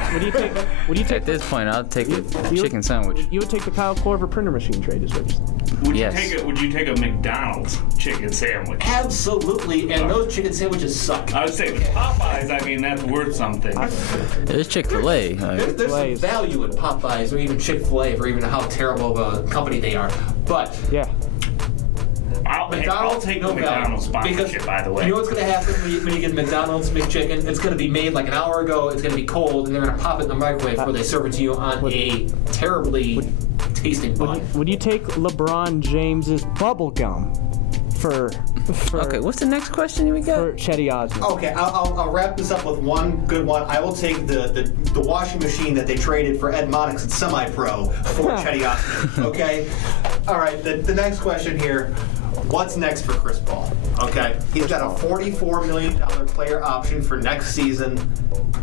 Would you take? At this point, I'll take a chicken sandwich. You would take the Kyle Korver printer machine trade, is what? Yes. Would you take a McDonald's chicken sandwich? Absolutely, and those chicken sandwiches suck. I would say Popeyes. I mean, that's worth something. It's Chick-fil-A. There's some Chick-fil-A's. value in Popeyes or even Chick-fil-A for even how terrible of a company they are. But Yeah. I'll take the no McDonald's value. sponsorship, Because by the way. You know what's going to happen when you get McDonald's McChicken? It's going to be made like an hour ago. It's going to be cold, and they're going to pop it in the microwave where they serve it to you on a terribly tasting bun. Would you take LeBron James's bubble gum for Okay, what's the next question we got? for Chetty Osman. Okay, I'll wrap this up with one good one. I will take the washing machine that they traded for Ed Monix and Semi-Pro for Chetty Osman. Okay? All right, the next question here. What's next for Chris Paul? Okay, he's got a $44 million player option for next season.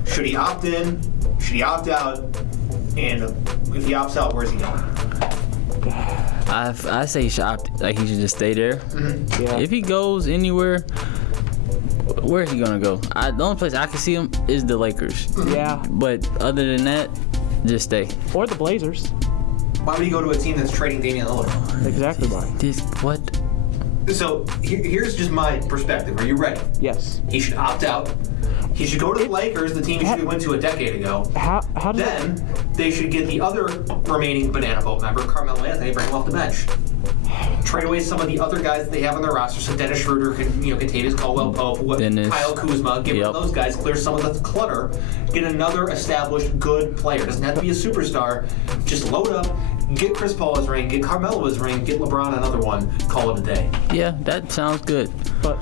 Should he opt in? Should he opt out? And if he opts out, where's he going? I say he should he should just stay there. Mm-hmm. Yeah. If he goes anywhere, where is he gonna go? The only place I can see him is the Lakers. Yeah. But other than that, just stay. Or the Blazers. Why would he go to a team that's trading Damian Lillard? Exactly why. What? So here's just my perspective. Are you ready? Yes. He should opt out. He should go to the Lakers, the team he should have went to a decade ago. How does Then they should get the other remaining banana boat member, Carmelo Anthony, bring him off the bench. Trade away some of the other guys that they have on their roster, so Dennis Schroeder, Contavious Caldwell-Pope, Dennis. Kyle Kuzma, get rid of those guys, clear some of the clutter, get another established good player. Doesn't have to be a superstar. Just load up, get Chris Paul his ring, get Carmelo his ring, get LeBron another one, call it a day. Yeah, that sounds good. But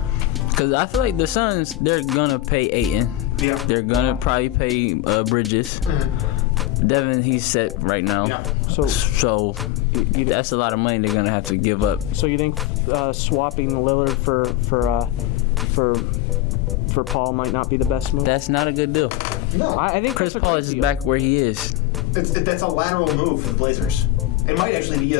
Because I feel like the Suns, they're gonna pay Ayton. Yeah. They're gonna probably pay Bridges. Devin, he's set right now. Yeah. So that's a lot of money they're gonna have to give up. So you think swapping Lillard for Paul might not be the best move? That's not a good deal. No. I think Chris that's a Paul great is deal. back where he is. That's a lateral move for the Blazers. It might actually be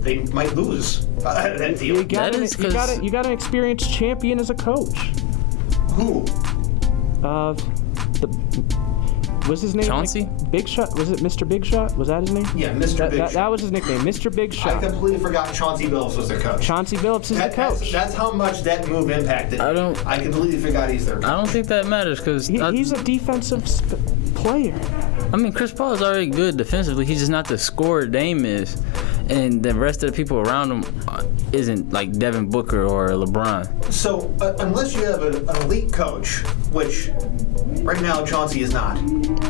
they might lose that deal. You got That is 'cause- you got an experienced champion as a coach. Who? Was his name Chauncey? Big Shot? Was it Mr. Big Shot? Was that his name? Yeah, Mr. Big That Shot. was his nickname, Mr. Big I Shot. completely forgot Chauncey Billups was their coach. Chauncey Billups is the coach. That's how much that move impacted. I completely forgot he's their coach. I don't think that matters because He's a defensive player. I mean, Chris Paul is already good defensively. He's just not the scorer Dame is, and the rest of the people around him isn't like Devin Booker or LeBron. So unless you have an elite coach, which right now Chauncey is not,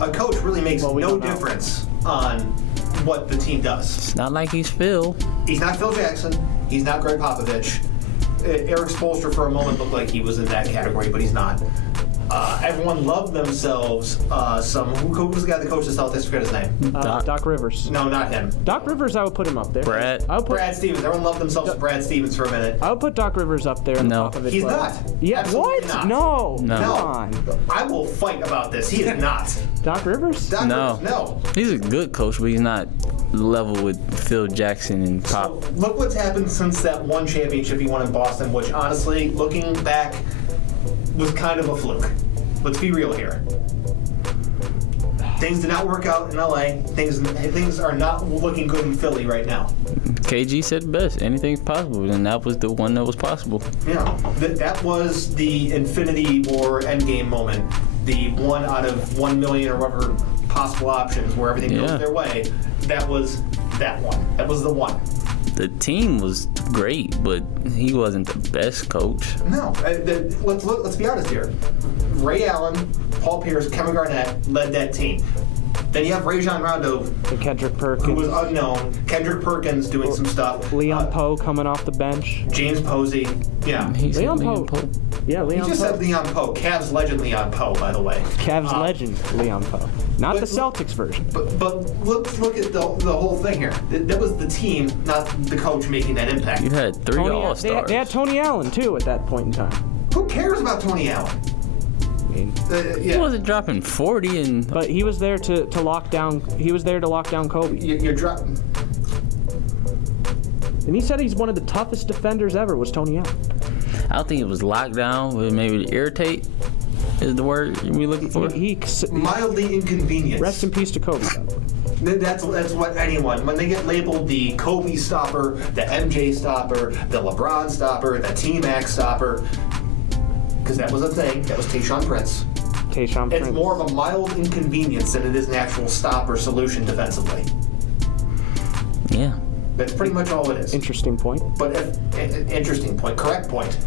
a coach really makes no difference on what the team does. It's not like he's Phil. He's not Phil Jackson. He's not Greg Popovich. Eric Spoelstra for a moment looked like he was in that category, but he's not. Everyone loved themselves. Who was the guy that coached the Celtics? Forget his name. Doc Rivers. No, not him. Doc Rivers, I would put him up there. Brad Stevens. Everyone loved themselves with Brad Stevens for a minute. I would put Doc Rivers up there. No. He's not. Yeah. Absolutely What? not. No. No. Come on. I will fight about this. He is not. Doc Rivers? Doc No. Rivers, no. He's a good coach, but he's not level with Phil Jackson and Pop. So look what's happened since that one championship he won in Boston, which honestly, looking back, was kind of a fluke. Let's be real here. Things did not work out in LA. Things are not looking good in Philly right now. KG said best. Anything's possible, and that was the one that was possible. Yeah, that was the Infinity War Endgame moment. The 1 out of 1 million or whatever possible options where everything goes their way. That was that one. That was the one. The team was great, but he wasn't the best coach. No, let's be honest here. Ray Allen, Paul Pierce, Kevin Garnett led that team. Then you have Rajon Rondo, Kendrick who Perkins. was unknown. Kendrick Perkins doing some stuff. Leon Poe coming off the bench. James Posey. Yeah. He said Leon Leon Poe. Pope. Yeah, He Leon just Poe. said Leon Poe. Cavs legend Leon Poe, by the way. Cavs legend Leon Poe. Not but the Celtics version. But let's look at the whole thing here. That was the team, not the coach, making that impact. You had three All-Stars. They had Tony Allen, too, at that point in time. Who cares about Tony Allen? I mean, He wasn't dropping 40 and but he was there to lock down. He was there to lock down Kobe. You're dropping. And he said he's one of the toughest defenders ever. Was Tony Allen? I don't think it was lockdown, but maybe irritate is the word we looking for. He Mildly inconvenienced. rest in peace to Kobe. That's what anyone, when they get labeled the Kobe stopper, the MJ stopper, the LeBron stopper, the T-Mac stopper, because that was a thing. That was Tayshaun Prince. Tayshaun It's Prince. more of a mild inconvenience than it is an actual stop or solution defensively. Yeah. That's pretty much all it is. Interesting point. But interesting point, correct point.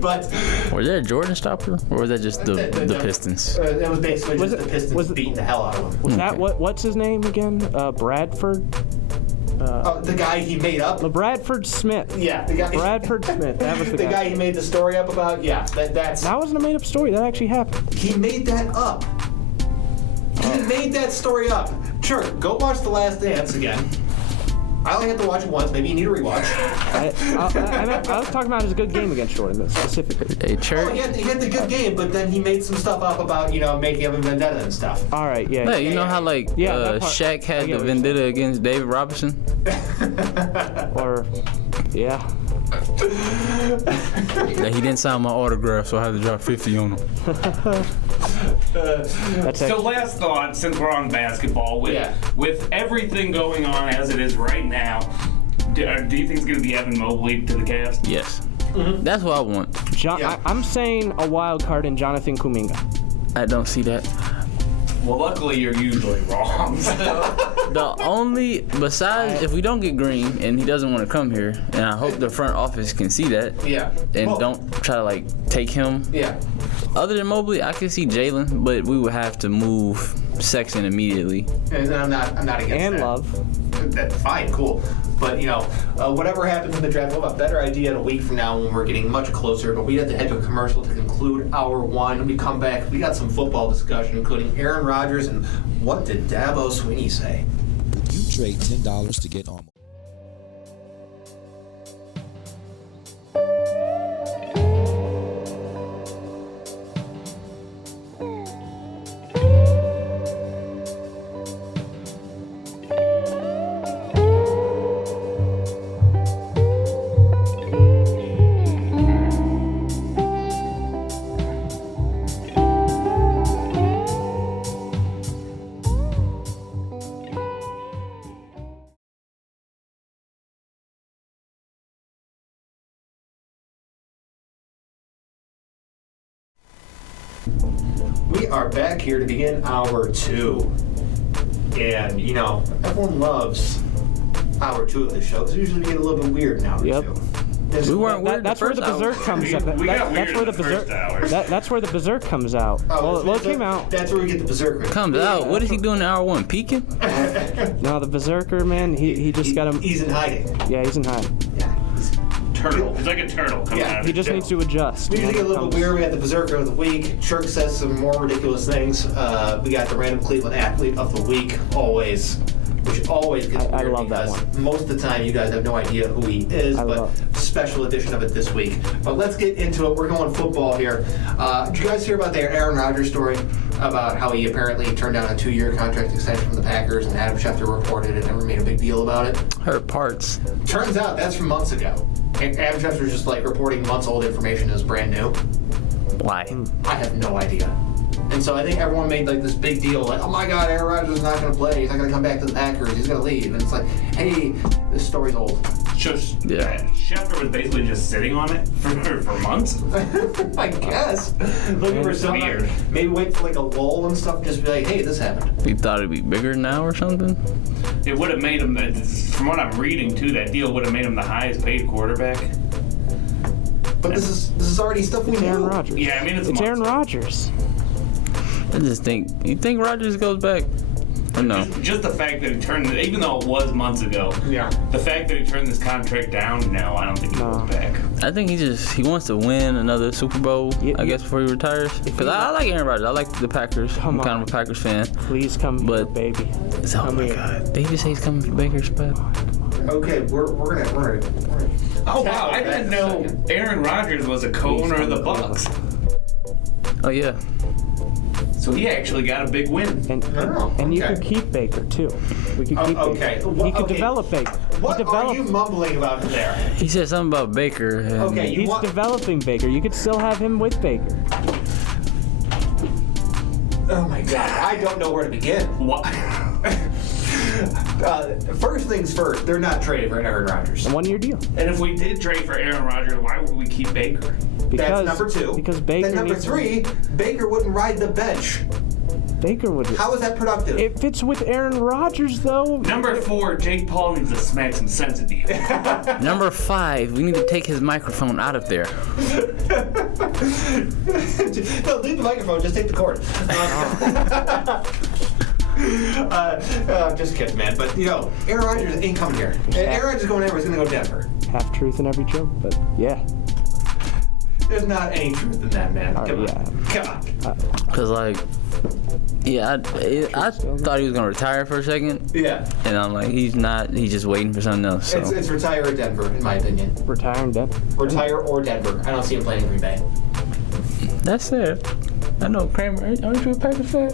But Was there a Jordan stopper, or was that just the Pistons? It was basically Was just it- the Pistons was it- beating the hell out of them. Was that what's his name again? Bradford. the guy he made up. Bradford Smith. Yeah, the guy. Bradford Smith. That was the guy he made the story up about. Yeah, that's. That wasn't a made-up story. That actually happened. He made that up. He made that story up. Sure, go watch The Last Dance again. I only had to watch it once. Maybe you need a rewatch. I was talking about his good game against Jordan, specifically. Hey, Church. Oh, he had the good game, but then he made some stuff up about, making up a vendetta and stuff. All right, yeah. Hey, you know how, Shaq had the vendetta against David Robinson? Or, yeah. Yeah, he didn't sign my autograph, so I had to drop 50 on him. So last thought, since we're on basketball, with everything going on as it is right now, do you think it's going to be Evan Mobley to the Cavs? Yes. Mm-hmm. That's what I want. I'm saying a wild card in Jonathan Kuminga. I don't see that. Well, luckily you're usually wrong. The only, besides if we don't get Green and he doesn't want to come here, and I hope the front office can see that. Yeah. And don't try to take him. Yeah. Other than Mobley, I could see Jalen, but we would have to move Sexton immediately. And I'm not against that. And Love. That's fine, cool. But, whatever happens in the draft, we'll have a better idea in a week from now when we're getting much closer. But we have to head to a commercial to conclude hour one. When we come back, we got some football discussion, including Aaron Rodgers and what did Dabo Swinney say? Would you trade $10 to get on? We are back here to begin hour two. And, everyone loves hour two of the show because usually we get a little bit weird in hour two. We weren't weird. That's where the berserk comes out. That's where the berserk comes out. Well, it came out. That's where we get the berserker. Comes out. What is he doing in hour one? Peeking? No, the berserker, man. He just got him. He's in hiding. Yeah, he's in hiding. Yeah. Turtle. He's like a turtle coming out of He just needs to adjust. We usually get a little bit weird. We had the Berserker of the Week. Shirk says some more ridiculous things. We got the Random Cleveland Athlete of the Week, always. Which always gets weird. I love that one. Most of the time you guys have no idea who he is, but special edition of it this week. But let's get into it. We're going football here. Did you guys hear about the Aaron Rodgers story about how he apparently turned down a 2-year contract extension from the Packers and Adam Schefter reported it and never made a big deal about it? Heard parts. Turns out that's from months ago. And Adam Schefter's just reporting months old information as brand new. Why? I have no idea. And so I think everyone made this big deal, oh my God, Aaron Rodgers is not going to play. He's not going to come back to the Packers. He's going to leave. And it's hey, this story's old. Schefter was basically just sitting on it for months. I guess. Looking for some weird. Maybe wait for a lull and stuff. Just be hey, this happened. You thought it'd be bigger now or something? It would have made him, from what I'm reading too, that deal would have made him the highest paid quarterback. But this is already stuff we knew. Aaron Rodgers. Yeah, I mean it's Aaron Rodgers. I just think. You think Rodgers goes back? Or no? Just the fact that he turned, even though it was months ago. Yeah. The fact that he turned this contract down, no, I don't think he goes back. I think he wants to win another Super Bowl. I guess before he retires. Because I like Aaron Rodgers. I like the Packers. I'm kind of a Packers fan. Please come, baby. Oh my God! Did he just say he's coming for Baker's spot? Okay, we're gonna. Oh wow! I didn't know Aaron Rodgers was a co-owner of the Bucks. Oh yeah. So he actually got a big win. And you could keep Baker too. We could keep Baker. He could develop Baker. What are you mumbling about there? He said something about Baker. Okay, he's developing Baker. You could still have him with Baker. Oh my God! I don't know where to begin. What? First things first, they're not trading for Aaron Rodgers. A 1-year deal. And if we did trade for Aaron Rodgers, why would we keep Baker? That's number two. Because Baker. Then number three, Baker wouldn't ride the bench. Baker would. How is that productive? It fits with Aaron Rodgers, though. Number 4, Jake Paul needs to smack some sense into you. Number 5, we need to take his microphone out of there. No, leave the microphone. Just take the cord. Just kidding, man. But, Aaron Rodgers ain't coming here. Aaron Rodgers is going everywhere. He's going to go to Denver. Half truth in every joke, but yeah. There's not any truth in that, man. Come on. Cause I thought he was gonna retire for a second. Yeah. And I'm like, he's not. He's just waiting for something else. So. It's retire or Denver, in my opinion. Retire in Denver. Retire or Denver. I don't see him playing in Green Bay. That's it. I know Kramer. Aren't you a Packers fan?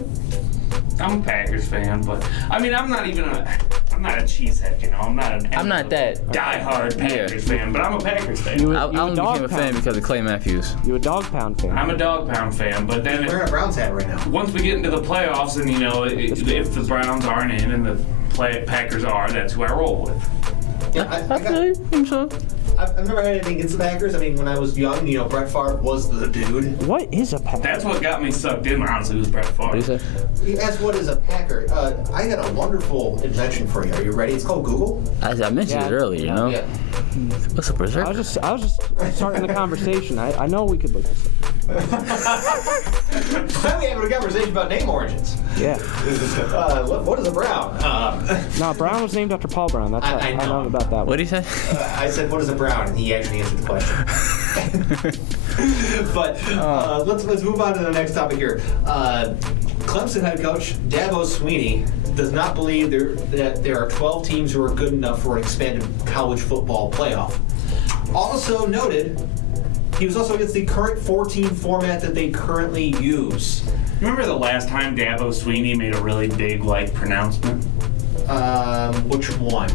I'm a Packers fan, but I mean, I'm not a cheesehead, I'm not that diehard Packers fan, but I'm a Packers fan. I only became a fan because of Clay Matthews. You a dog pound fan? I'm a dog pound fan, but then we're in a Browns hat right now. Once we get into the playoffs, and if the Browns aren't in and the Packers are, that's who I roll with. Yeah, I think so. I've never had anything against the Packers. I mean, when I was young, Brett Favre was the dude. What is a Packer? That's what got me sucked in, honestly, was Brett Favre. What do you say? You asked what is a Packer. I had a wonderful invention for you. Are you ready? It's called Google. I mentioned it earlier, Yeah. What's a berserker? I was just starting the conversation. I know we could look this up. Finally having a conversation about name origins. Yeah. What is a Brown? No, Brown was named after Paul Brown. That's I know about that one. What did he say? I said, what is a Brown? And he actually answered the question. But let's move on to the next topic here. Clemson head coach Dabo Swinney does not believe that there are 12 teams who are good enough for an expanded college football playoff. Also noted, he was also against the current 4-team format that they currently use. Remember the last time Dabo Swinney made a really big, pronouncement? Which one?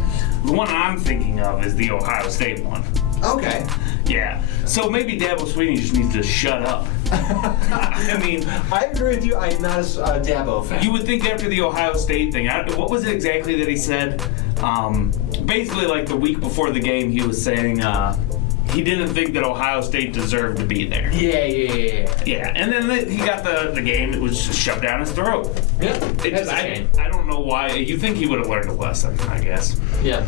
The one I'm thinking of is the Ohio State one. Okay. Yeah. So maybe Dabo Swinney just needs to shut up. I mean, I agree with you. I'm not a Dabo fan. You would think after the Ohio State thing, what was it exactly that he said? Basically, the week before the game, he was saying he didn't think that Ohio State deserved to be there. Yeah. Yeah, and then he got the game. It was just shoved down his throat. Yeah. I don't know why. You think he would have learned a lesson, I guess. Yeah.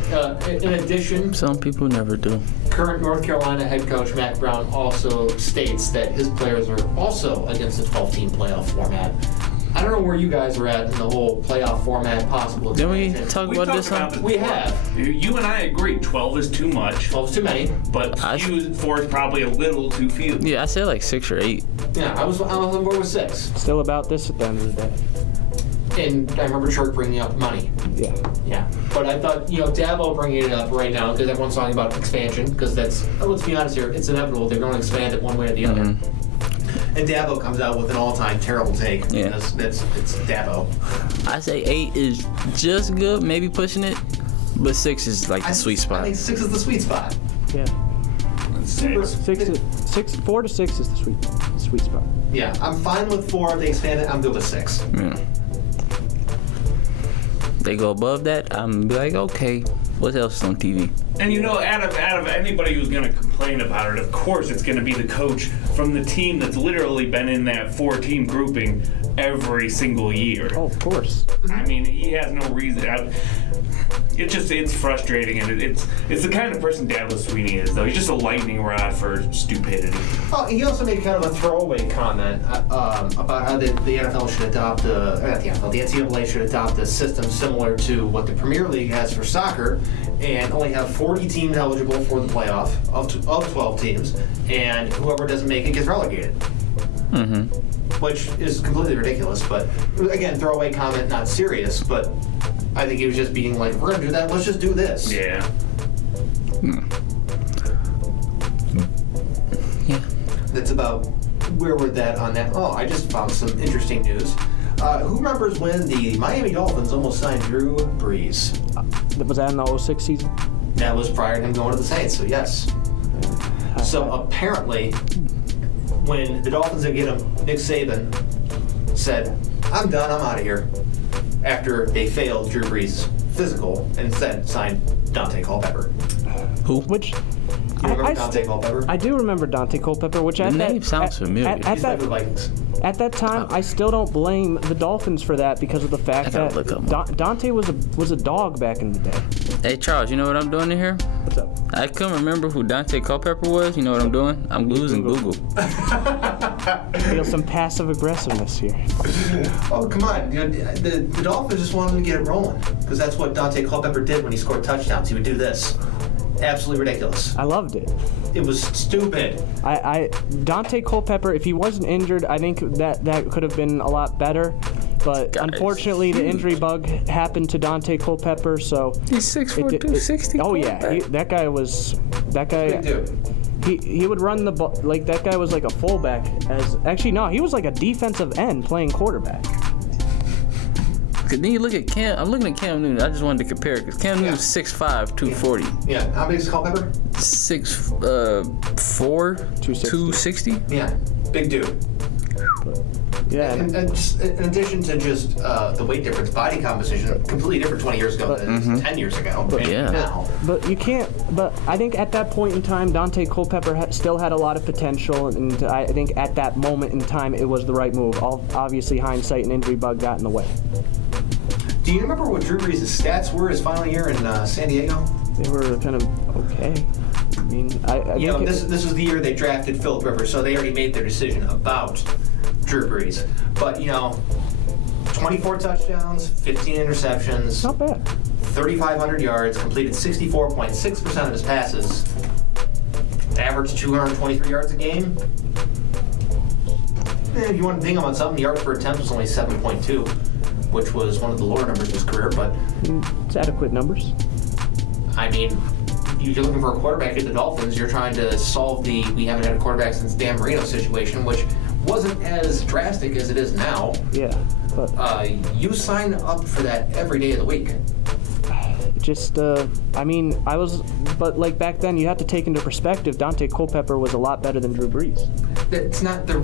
In addition, some people never do. Current North Carolina head coach Mack Brown also states that his players are also against the 12-team playoff format. I don't know where you guys are at in the whole playoff format possible. Didn't we talk about this one? We have. You and I agree. 12 is too much. 12 is too many. But 4 is probably a little too few. Yeah, I said 6 or 8. Yeah, I was on board with 6. Still about this at the end of the day. And I remember Church bringing up money. Yeah. Yeah. But I thought, Dabo bringing it up right now, because everyone's talking about expansion, because that's, let's be honest here, it's inevitable. They're going to expand it one way or the other. And Dabo comes out with an all-time terrible take. Yeah. It's Dabo. I say 8 is just good, maybe pushing it, but 6 is the sweet spot. I think 6 is the sweet spot. Yeah. 4 to 6 is the sweet spot. Yeah, I'm fine with 4 if they expand it. I'm good with 6. Yeah. They go above that, I'm be like, okay, what else is on TV? And out of anybody who's going to complain about it, of course it's going to be the coach from the team that's literally been in that 4-team grouping every single year. Oh, of course. I mean, he has no reason. It's frustrating, and it's the kind of person Dabo Swinney is, though. He's just a lightning rod for stupidity. Oh, he also made kind of a throwaway comment about how the NFL should adopt the NCAA should adopt a system similar to what the Premier League has for soccer, and only have 40 teams eligible for the playoff of 12 teams, and whoever doesn't make it gets relegated. Mm-hmm. Which is completely ridiculous, but again, throwaway comment, not serious, but I think he was just being like, we're going to do that, let's just do this. Yeah. Yeah. That's about where we're at on that. Oh, I just found some interesting news. Who remembers when the Miami Dolphins almost signed Drew Brees? Was that in the 06 season? That was prior to him going to the Saints, so yes. So apparently, when the Dolphins did get him, Nick Saban said, I'm done, I'm out of here. After they failed Drew Brees' physical and instead signed Dante Culpepper. Who? Which... You remember Dante Culpepper? I do remember Dante Culpepper, which the name sounds familiar. He's like the Vikings. At that time, I still don't blame the Dolphins for that because of the fact that Dante was a dog back in the day. Hey, Charles, you know what I'm doing in here? What's up? I couldn't remember who Dante Culpepper was. You know what I'm doing? I'm losing Google. Feel some passive aggressiveness here. Oh, come on. You know, the Dolphins just wanted to get it rolling because that's what Dante Culpepper did when he scored touchdowns. He would do this. Absolutely ridiculous. I loved it. It was stupid. Dante Culpepper, if he wasn't injured, I think that could have been a lot better. But unfortunately, the injury bug happened to Dante Culpepper, so He's 6'4", 260. Oh yeah, that guy. Big dude. He would run the ball like that guy was like a fullback. He was like a defensive end playing quarterback. Then you look at Cam. I'm looking at Cam Newton. I just wanted to compare because Cam Newton's 6'5", 240. Yeah. How big is Culpepper? 6'4", 260. Yeah. Big dude. Yeah. And just, in addition to just the weight difference, body composition, completely different 20 years ago than it is 10 years ago. Now. But you can't. But I think at that point in time, Dante Culpepper still had a lot of potential, and I think at that moment in time, it was the right move. Obviously, hindsight and injury bug got in the way. Do you remember what Drew Brees' stats were his final year in San Diego? They were kind of okay. I mean, this was the year they drafted Phillip Rivers, so they already made their decision about Drew Brees. But 24 touchdowns, 15 interceptions, not bad. 3,500 yards, completed 64.6% of his passes, averaged 223 yards a game. If you want to ding him on something, yards per attempt was only 7.2, which was one of the lower numbers of his career, but it's adequate numbers. I mean, you're looking for a quarterback at the Dolphins. You're trying to solve the we haven't had a quarterback since Dan Marino situation, which wasn't as drastic as it is now. Yeah, but you sign up for that every day of the week. But like back then, you have to take into perspective, Dante Culpepper was a lot better than Drew Brees. That's not the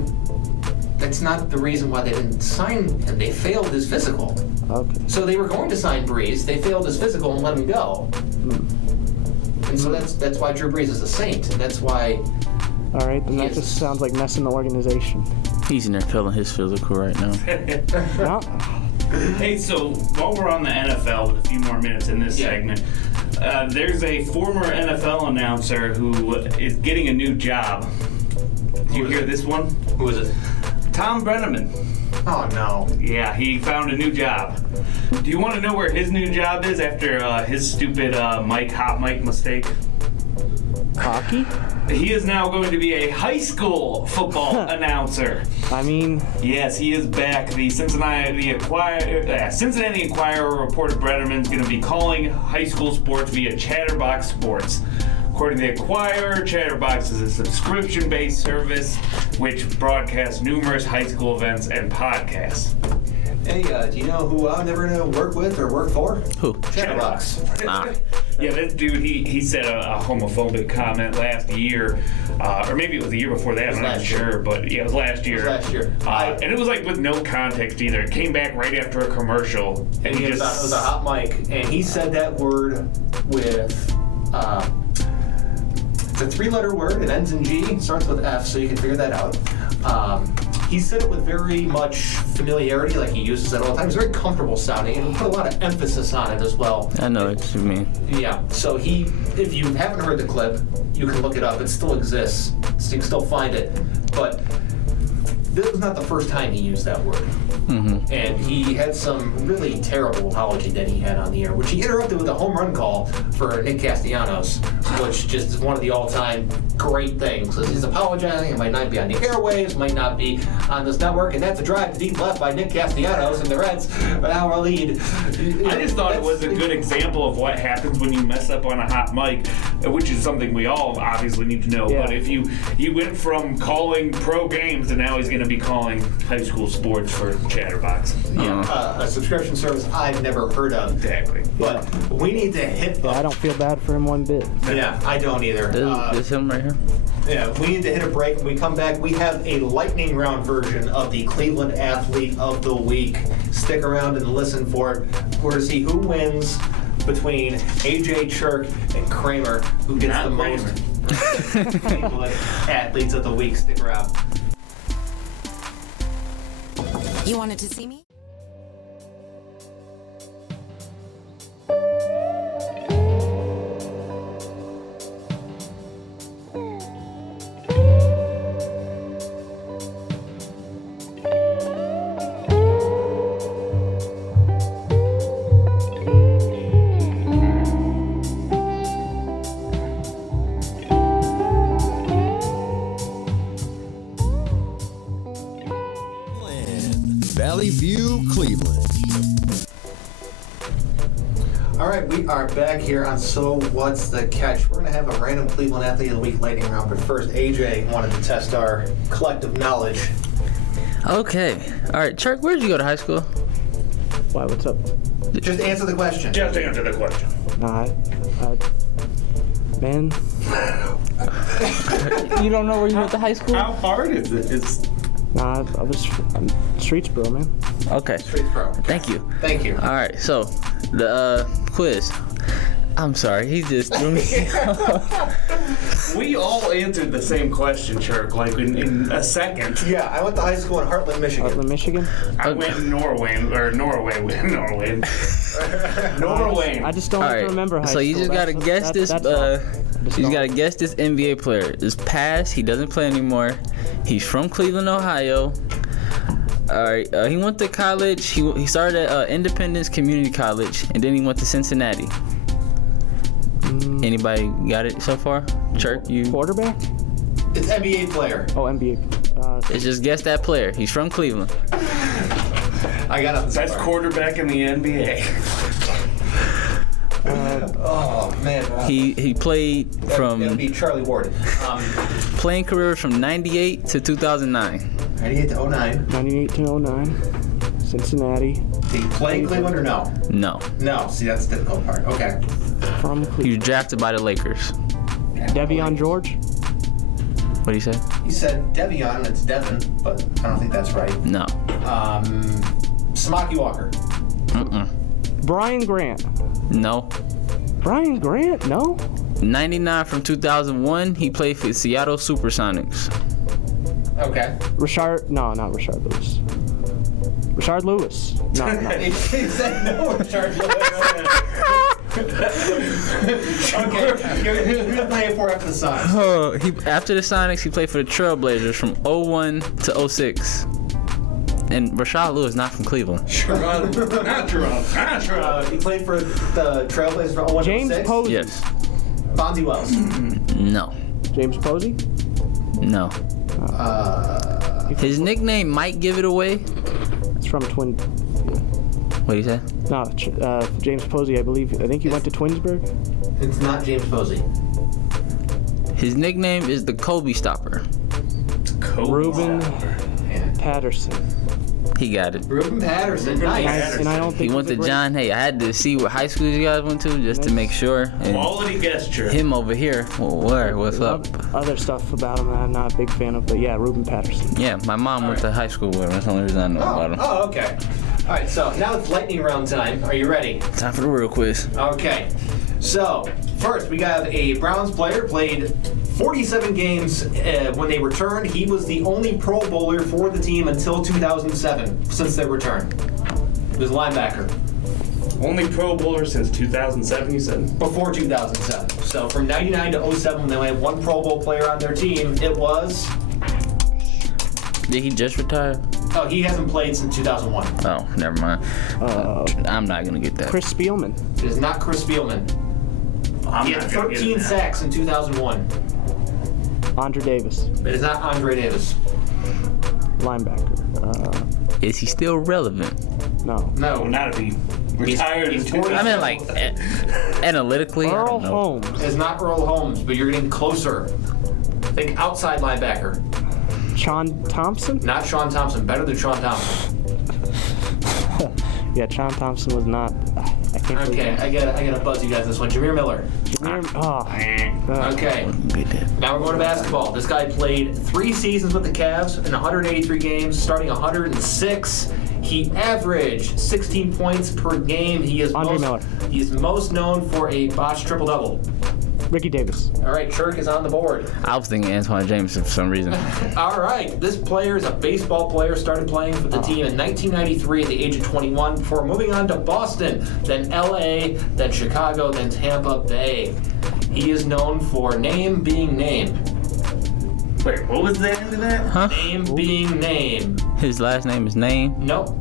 reason why they didn't sign him. They failed his physical. Okay. So they were going to sign Brees. They failed his physical and let him go. And so that's why Drew Brees is a saint, and that's why. All right, then that just sounds like messing the organization. He's in there killing his physical right now. No. Hey, so while we're on the NFL with a few more minutes in this segment, there's a former NFL announcer who is getting a new job. Did you hear this one? Who is it? Tom Brenneman. Oh, no. Yeah, he found a new job. Do you want to know where his new job is after his stupid hot mic mistake? Hockey? He is now going to be a high school football announcer. I mean... Yes, he is back. The Cincinnati Enquirer reported Brenneman's going to be calling high school sports via Chatterbox Sports. According to the Enquirer, Chatterbox is a subscription-based service which broadcasts numerous high school events and podcasts. Hey, do you know who I'm never going to work with or work for? Who? Chatterbox. Yeah, this dude, he said a homophobic comment last year, or maybe it was the year before that, I'm not sure, but yeah, it was last year. And it was like with no context either. It came back right after a commercial. And it was a hot mic, and he said that word with, it's a 3-letter word, it ends in G, starts with F, so you can figure that out. He said it with very much familiarity, like he uses it all the time. It's very comfortable sounding, and he put a lot of emphasis on it as well. I know what you mean. Yeah, so if you haven't heard the clip, you can look it up. It still exists, so you can still find it. But this was not the first time he used that word. Mm-hmm. And he had some really terrible apology that he had on the air, which he interrupted with a home run call for Nick Castellanos, which just is one of the all-time great things. So he's apologizing. It might not be on the airwaves, might not be on this network, and that's a drive to deep left by Nick Castellanos, and the Reds now are lead. I just thought it was a good example of what happens when you mess up on a hot mic, which is something we all obviously need to know. Yeah. But if he went from calling pro games, and now he's going to be calling high school sports for Chatterbox. Yeah, a subscription service I've never heard of. Exactly. But we need to hit. I don't feel bad for him one bit. Yeah, I don't either. This him right here. Yeah, we need to hit a break. When we come back, we have a lightning round version of the Cleveland Athlete of the Week. Stick around and listen for it. We're to see who wins between AJ Chirk and Kramer, who gets the most Cleveland Athletes of the Week. Stick around. You wanted to see me? right, we are back here on So What's the Catch? We're going to have a random Cleveland Athlete of the Week lightning round, but first, AJ wanted to test our collective knowledge. Okay. All right, Chuck, where did you go to high school? Why? What's up? Just answer the question. Just answer the question. Nah, man. You don't know where you went to high school? How hard is it? Nah, I'm Streetsboro, man. Okay. Streets Pro. Thank you. Thank you. All right, so the quiz. I'm sorry, he just threw me. We all answered the same question, Chirk, like in a second. Yeah, I went to high school in Heartland, Michigan. Heartland, Michigan? I went in Norway. Norway. I just don't All right, remember high so school. you just gotta guess this. You don't. gotta guess this NBA player. It's past. He doesn't play anymore. He's from Cleveland, Ohio. All right. He went to college. He started at Independence Community College, and then he went to Cincinnati. Anybody got it so far? Chirk, you? Quarterback? It's NBA player. Oh, NBA. It's just guess that player. He's from Cleveland. I got it. Best quarterback in the NBA. Oh, man. He played from It'll be Charlie Ward. playing career from 98 to 2009. 98 to 09. 98 to 09. Cincinnati. Did he play in Cleveland or no? No. No. See, that's the difficult part. Okay. From He Cleveland. was drafted by the Lakers. Devion George? What do you say? He said Devion, and it's Devin, but I don't think that's right. No. Smocky Walker. Brian Grant. No. Brian Grant? No? 99 from 2001. He played for Seattle Supersonics. Okay. No, not Rashard Lewis. Rashard Lewis. No. He said no, Richard. Okay. Who's he playing for after the Suns? After the Sonics, he played for the Trailblazers from 01 to 06. And Rashard Lewis not from Cleveland. He played for the Trailblazers from 01 James to 06? Posey. Yes. Bonzi Wells. No. James Posey? No. His nickname might give it away. It's from Twin. What do you say? No, James Posey, I think he went to Twinsburg. It's not James Posey. His nickname is the Kobe Stopper. Ruben Patterson. He got it. Ruben Patterson. Nice. And I don't think He went to John Hay. I had to see what high school you guys went to just to make sure. And Quality gesture. him over here. What's up? Other stuff about him that I'm not a big fan of, but yeah, Ruben Patterson. Yeah, my mom went to high school with him. That's the only reason I know about him. Oh, okay. All right, so now it's lightning round time. Are you ready? Time for the real quiz. Okay. So, first, we got a Browns player, played 47 games when they returned. He was the only Pro Bowler for the team until 2007, since their return. He was a linebacker. Only Pro Bowler since 2007, you said? Before 2007. So, from 99 to 07, when they had one Pro Bowl player on their team, it was... Did he just retire? Oh, he hasn't played since 2001. Oh, never mind. I'm not going to get that. Chris Spielman. It is not Chris Spielman. He had 13 sacks in 2001. Andre Davis. It is not Andre Davis. Linebacker. Is he still relevant? No. No. Not if he retired in 2000. I mean, like, analytically, I Earl don't know. Holmes. It's not Earl Holmes, but you're getting closer. Think outside linebacker. Sean Thompson? Not Sean Thompson. Better than Sean Thompson. Yeah, Sean Thompson was not. I can't believe Okay, that. I gotta buzz you guys this one. Jameer Miller. Okay. Now we're going to basketball. This guy played 3 seasons with the Cavs in 183 games, starting 106. He averaged 16 points per game. He's most known for a botched triple-double. Ricky Davis. All right, Chirk is on the board. I was thinking Antoine Jameson for some reason. All right, this player is a baseball player, started playing for the team in 1993 at the age of 21 before moving on to Boston, then LA, then Chicago, then Tampa Bay. He is known for name being name. Wait, what was the end of that? Huh? Name being name. His last name is Name? Nope.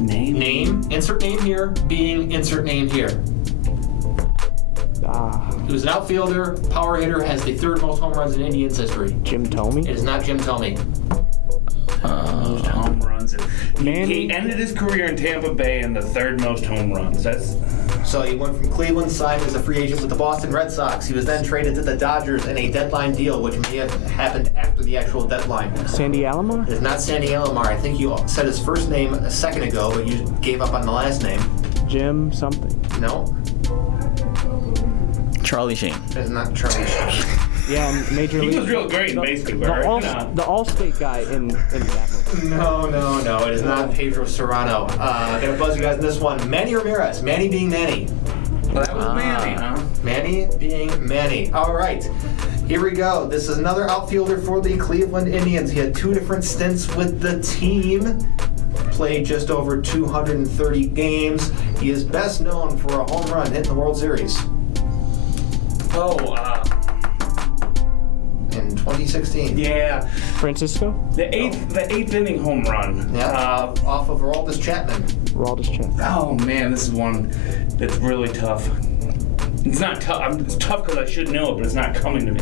Name, insert name here, being insert name here. He was an outfielder, power hitter, has the 3rd most home runs in Indians history. Jim Thome? It is not Jim Thome. Home runs. He ended his career in Tampa Bay in the 3rd most home runs. That's So he went from Cleveland, signed as a free agent with the Boston Red Sox. He was then traded to the Dodgers in a deadline deal, which may have happened after the actual deadline. Sandy Alomar? It's not Sandy Alomar. I think you said his first name a second ago, but you gave up on the last name. Jim something. No, Charlie Sheen. it's not Charlie Sheen. Yeah, and Major League. He was real great in basketball. The Allstate guy in that movie. No, it is not Pedro Serrano. Gonna buzz you guys in this one. Manny Ramirez. Manny being Manny. Well, that was Manny, huh? Manny being Manny. All right, here we go. This is another outfielder for the Cleveland Indians. He had 2 different stints with the team. Played just over 230 games. He is best known for a home run hit in the World Series in 2016. Yeah, Francisco? the eighth inning home run. Yeah, off of Aroldis Chapman. Aroldis Chapman. Oh man, this is one that's really tough. It's not tough. It's tough because I should know it, but it's not coming to me.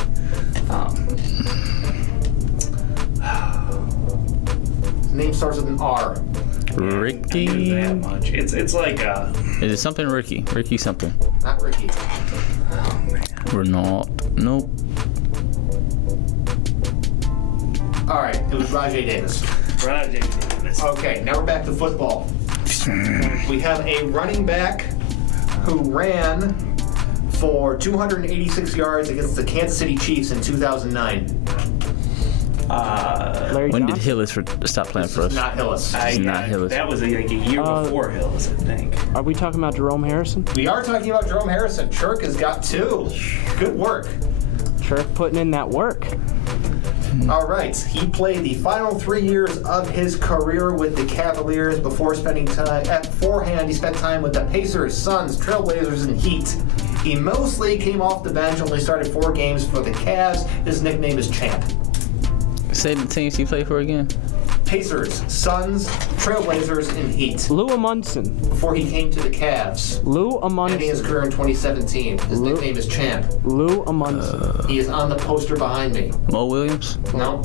His name starts with an R. Ricky. I knew that much. It's like Is it something Ricky? Ricky something. Not Ricky. Renault. Nope. All right, it was Rajay Davis. Rajay Davis. Okay, now we're back to football. We have a running back who ran for 286 yards against the Kansas City Chiefs in 2009. Larry When did Johnson? Hillis stop playing for us? Not Hillis. It's not Hillis. That was like a year before Hillis, I think. Are we talking about Jerome Harrison? We are talking about Jerome Harrison. Chirk has got 2. Good work. Chirk putting in that work. All right, he played the final 3 years of his career with the Cavaliers before spending time, beforehand he spent time with the Pacers, Suns, Trailblazers, and Heat. He mostly came off the bench, only started 4 games for the Cavs. His nickname is Champ. Say the teams he played for again. Pacers, Suns, Trailblazers, and Heat. Lou Amundsen. Before he came to the Cavs, Lou ending his Amundsen. career in 2017. His nickname is Champ. Lou Amundsen. He is on the poster behind me. Mo Williams. No.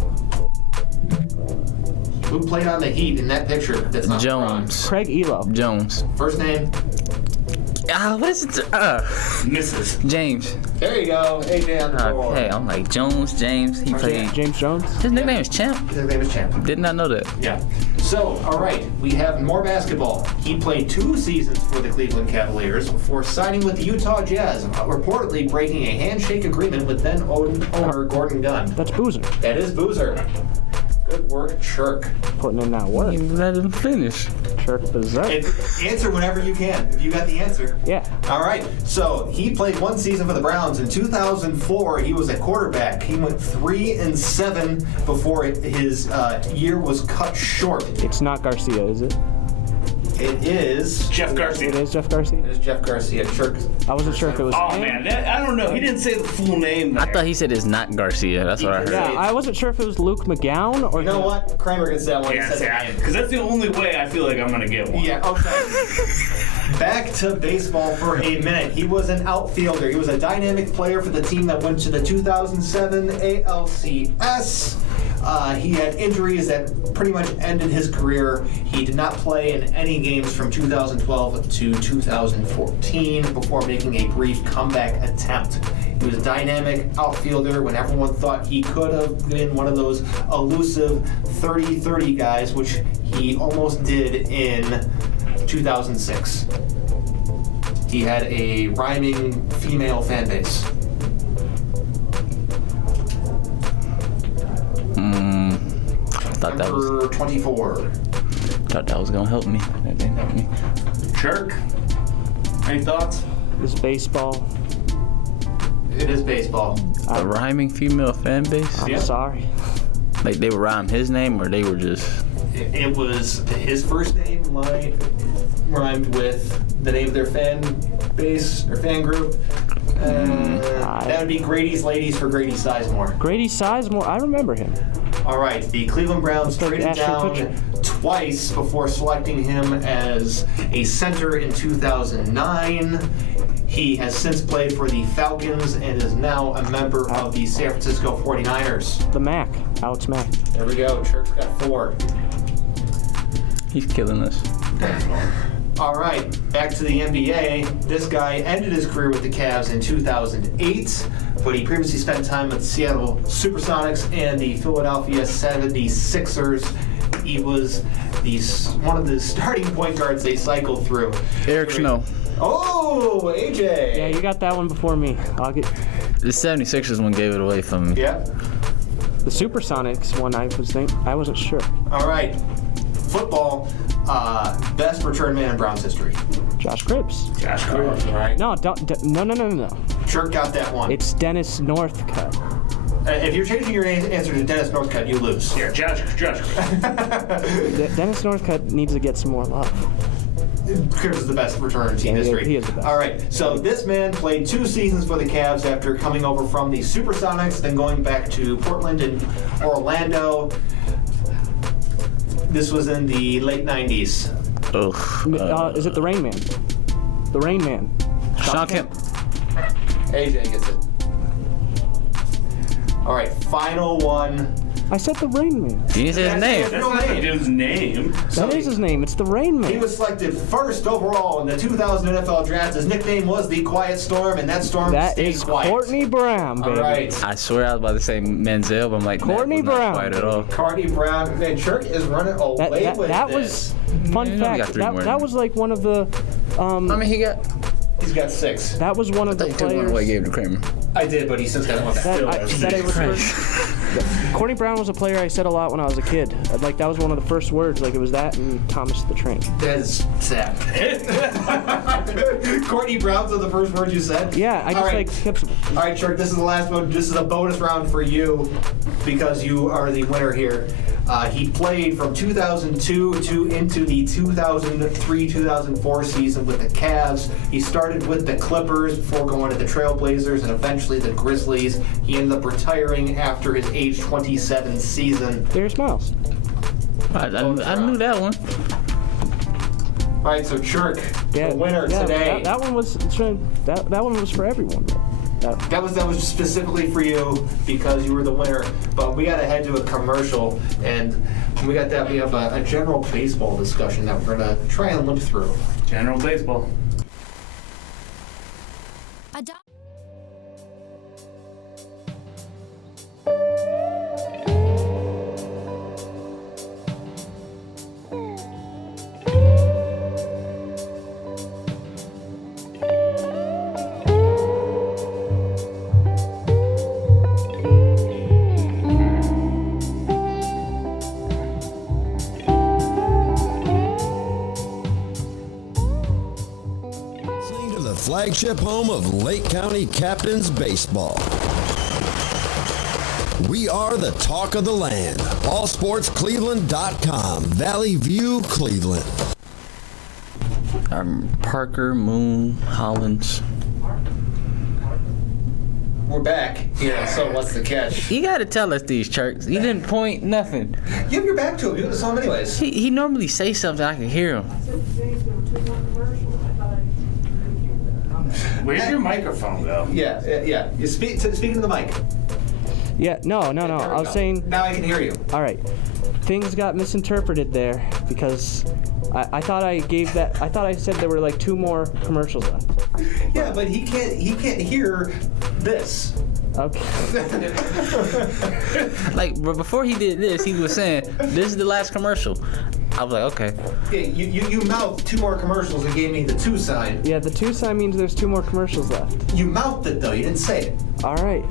Who played on the Heat in that picture? That's not Jones. Craig Elo. Jones. LeBron. First name? What is it? Misses. James. There you go. AJ on the board. Okay, I'm like Jones, James. He played. James Jones. His nickname is Champ. His name is Champ. Did not know that. Yeah. So, all right, we have more basketball. He played 2 seasons for the Cleveland Cavaliers before signing with the Utah Jazz, reportedly breaking a handshake agreement with then owner Gordon Gunn. That's Boozer. That is Boozer. Good work, Chirk. Putting in that work. You let him finish. Chirk Berserk. Answer whenever you can, if you got the answer. Yeah. All right, so he played 1 season for the Browns. In 2004, he was a quarterback. He went 3-7 before his year was cut short. It's not Garcia, is it? It is Jeff Garcia. It is Jeff Garcia? It is Jeff Garcia. Chirk. I wasn't sure if it was Oh him. man, I don't know. He didn't say the full name there. I thought he said it's not Garcia. That's what I heard. Yeah, I wasn't sure if it was Luke McGowan or. You know what? Kramer gets that one. He Yeah, said the name. because that's the only way I feel like I'm gonna get one. Yeah, okay. Back to baseball for a minute. He was an outfielder. He was a dynamic player for the team that went to the 2007 ALCS. He had injuries that pretty much ended his career. He did not play in any games from 2012 to 2014 before making a brief comeback attempt. He was a dynamic outfielder when everyone thought he could have been one of those elusive 30-30 guys, which he almost did in 2006. He had a rhyming female fan base. Thought that was Number 24. gonna help me. That didn't help me. Chirk. Any thoughts? Is baseball. It is baseball. A rhyming female fan base? I'm Yeah. sorry. Like they would rhyme his name, or they were just. It was his first name rhymed with the name of their fan base or fan group. That would be Grady's Ladies for Grady Sizemore. Grady Sizemore, I remember him. All right, the Cleveland Browns like traded Ashton down Kutcher. twice before selecting him as a center in 2009. He has since played for the Falcons and is now a member of the San Francisco 49ers. The Mac, Alex Mack. There we go. Chirk's got 4. He's killing us. All right, back to the NBA. This guy ended his career with the Cavs in 2008, but he previously spent time with the Seattle Supersonics and the Philadelphia 76ers. He was one of the starting point guards they cycled through. Eric Snow. Oh, AJ. Yeah, you got that one before me. I'll get The 76ers one gave it away from me. Yeah. the Supersonics one. I wasn't sure. All right. Football, best return man in Browns history. Josh Cribbs. Josh Cribbs. All right. No, no. Chirk got that one. It's Dennis Northcutt. If you're changing your answer to Dennis Northcutt, you lose. Yeah, Josh Cribbs. Dennis Northcutt needs to get some more love. Cribbs is the best returner in team history. He is the best. All right, so this man played 2 seasons for the Cavs after coming over from the Supersonics, then going back to Portland and Orlando. This was in the late 90s. Ugh. Is it the Rain Man? The Rain Man. Sean Kemp. AJ gets it. All right, final one. I said the Rain Man. He didn't say his name. That's not his name. That is his name. It's the Rain Man. He was selected first overall in the 2000 NFL Draft. His nickname was the Quiet Storm, and that storm That stayed is quiet. Courtney Brown, baby. All right. I swear I was about to say Menzel, but I'm like, Courtney that was Brown. not quite at all. Courtney Brown. Man, Chirk is running away with That this. was fun Yeah, we got fact. 3 more. That was like one of the. I mean, he got. He's got 6. That was one of the They took one away, players gave it to Kramer. I did, but he since got one back. that I referred. Courtney Brown was a player I said a lot when I was a kid. Like that was one of the first words. Like it was that and Thomas the Train. That is sad. Courtney Brown's are the first words you said? Yeah, I just All right. like kept. All right, Chirk, this is the last one. This is a bonus round for you because you are the winner here. He played from 2002 into the 2003-2004 season with the Cavs. He started with the Clippers before going to the Trailblazers and eventually the Grizzlies. He ended up retiring after his age 27 season. There's Miles. I knew that one. All right, so Chirk, the winner today. That one was that one was for everyone. That was specifically for you because you were the winner. But we got to head to a commercial, and when we got that, we have a general baseball discussion that we're gonna try and limp through. General baseball. Listening to the flagship home of Lake County Captains Baseball. We are the talk of the land. AllSportsCleveland.com. Valley View, Cleveland. Parker, Moon, Hollins. We're back. Yeah, so what's the catch? You gotta tell us these, Chirks. He didn't point nothing. You have your back to him. You would have saw him anyways. He normally say something, I can hear him. Where's your microphone, though? Yeah. You speaking to the mic. Yeah, no. There we I was go. saying. Now I can hear you. All right, things got misinterpreted there because I thought I gave that. I thought I said there were like 2 more commercials left. Yeah, but he can't hear this. Okay. Like, but before he did this, he was saying, this is the last commercial. I was like, okay. Yeah, you mouthed 2 more commercials and gave me the 2 sign. Yeah, the 2 sign means there's 2 more commercials left. You mouthed it though. You didn't say it. All right.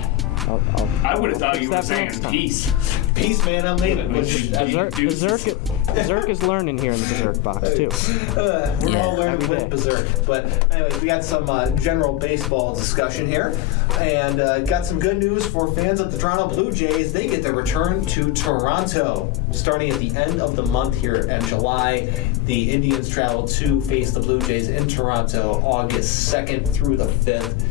I would have thought fix you were that for saying next time. peace. Peace, man. I'm leaving. Berserk is learning here in the Berserk box too. We're all learning every with day. Berserk. But anyways, we got some general baseball discussion here. And got some good news for fans of the Toronto Blue Jays. They get their return to Toronto. Starting at the end of the month here in July, the Indians travel to face the Blue Jays in Toronto August 2nd through the 5th.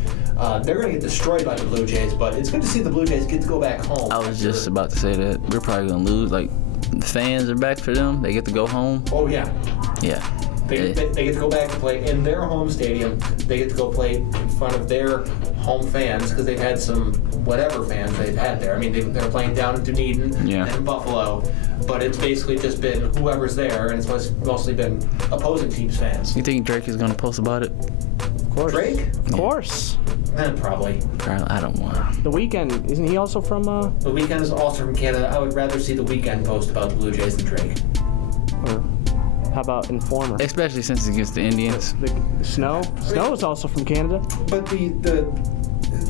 They're going to get destroyed by the Blue Jays, but it's good to see the Blue Jays get to go back home. I was just about to say that. We're probably going to lose. Like, the fans are back for them. They get to go home. Oh, yeah. Yeah. They get to go back and play in their home stadium. They get to go play in front of their home fans because they've had some whatever fans they've had there. I mean, they're playing down in Dunedin and in Buffalo, but it's basically just been whoever's there, and it's mostly been opposing teams' fans. You think Drake is gonna post about it? Of course. Drake? Of course. Probably. I don't want. The Weeknd, isn't he also from? The Weeknd is also from Canada. I would rather see the Weeknd post about the Blue Jays than Drake. Or how about Informer? Especially since it's against the Indians. The Snow. Snow is also from Canada. But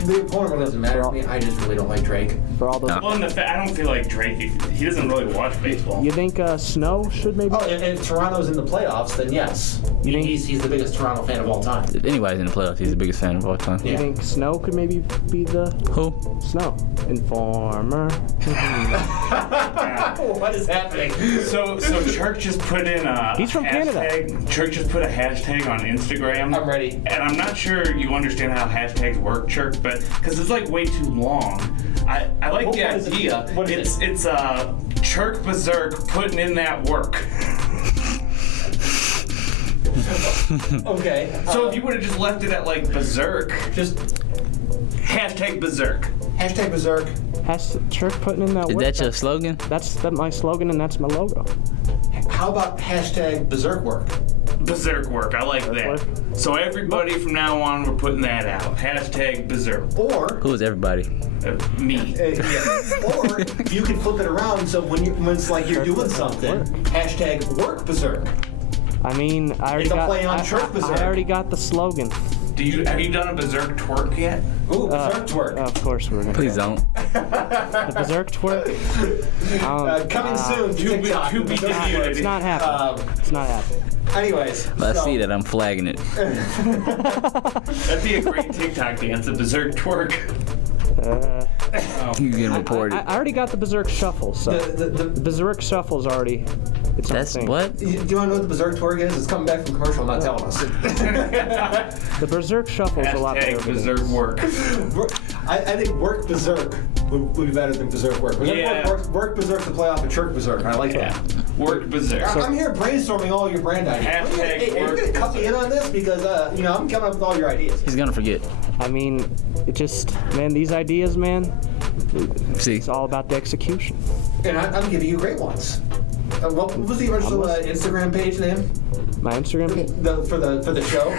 the opponent doesn't matter to me. I just really don't like Drake. For all those. Well, I don't feel like Drake. He doesn't really watch baseball. You think Snow should maybe? Oh, if Toronto's in the playoffs, then yes. You think he's the biggest Toronto fan of all time. If anybody's in the playoffs, he's the biggest fan of all time. You think Snow could maybe be the Who? Snow Informer? What is happening? So Church just put in a He's from hashtag. Canada. Church just put a hashtag on Instagram. I'm ready. And I'm not sure you understand how hashtags work, Church, but because it's like way too long. I like the idea. It's Church Berserk putting in that work. Okay. So if you would have just left it at like Berserk, Just hashtag Berserk. hashtag Berserk. Has Church putting in that Is work? that your slogan? That's my slogan and that's my logo. How about hashtag Berserk work? Berserk work. I like that. work. So everybody from now on, we're putting that out. Hashtag Berserk. Or Who is everybody? Me. or you can flip it around so when it's like you're doing something, hashtag work Berserk. I mean, I already It's a got. play on Church Berserk. I already got the slogan. Have you done a Berserk twerk yet? Ooh, Berserk twerk. Of course we're gonna. Please don't. The Berserk twerk. Coming soon to TikTok. to be It's continued. not happening. It's not happening. Anyways, If I see that, I'm flagging it. That'd be a great TikTok dance, a Berserk twerk. You get reported. I already got the Berserk Shuffle, so The Berserk Shuffle's already. It's on That's thing. what? do you want to know what the Berserk twerk is? It's coming back from commercial, not telling us. The Berserk Shuffle's a lot better. Hashtag than Berserk this. work. I think work Berserk would be better than Berserk work. Yeah. Work Berserk to play off of Church Berserk. I like that. Work Berserk. I'm here brainstorming all your brand ideas. Hashtag Hey, you're work gonna cut me in on this because I'm coming up with all your ideas. He's gonna forget. I mean, it just, man, these ideas, man, See, it's all about the execution. And I'm giving you great ones. What was the original Instagram page name? My Instagram page. For the show?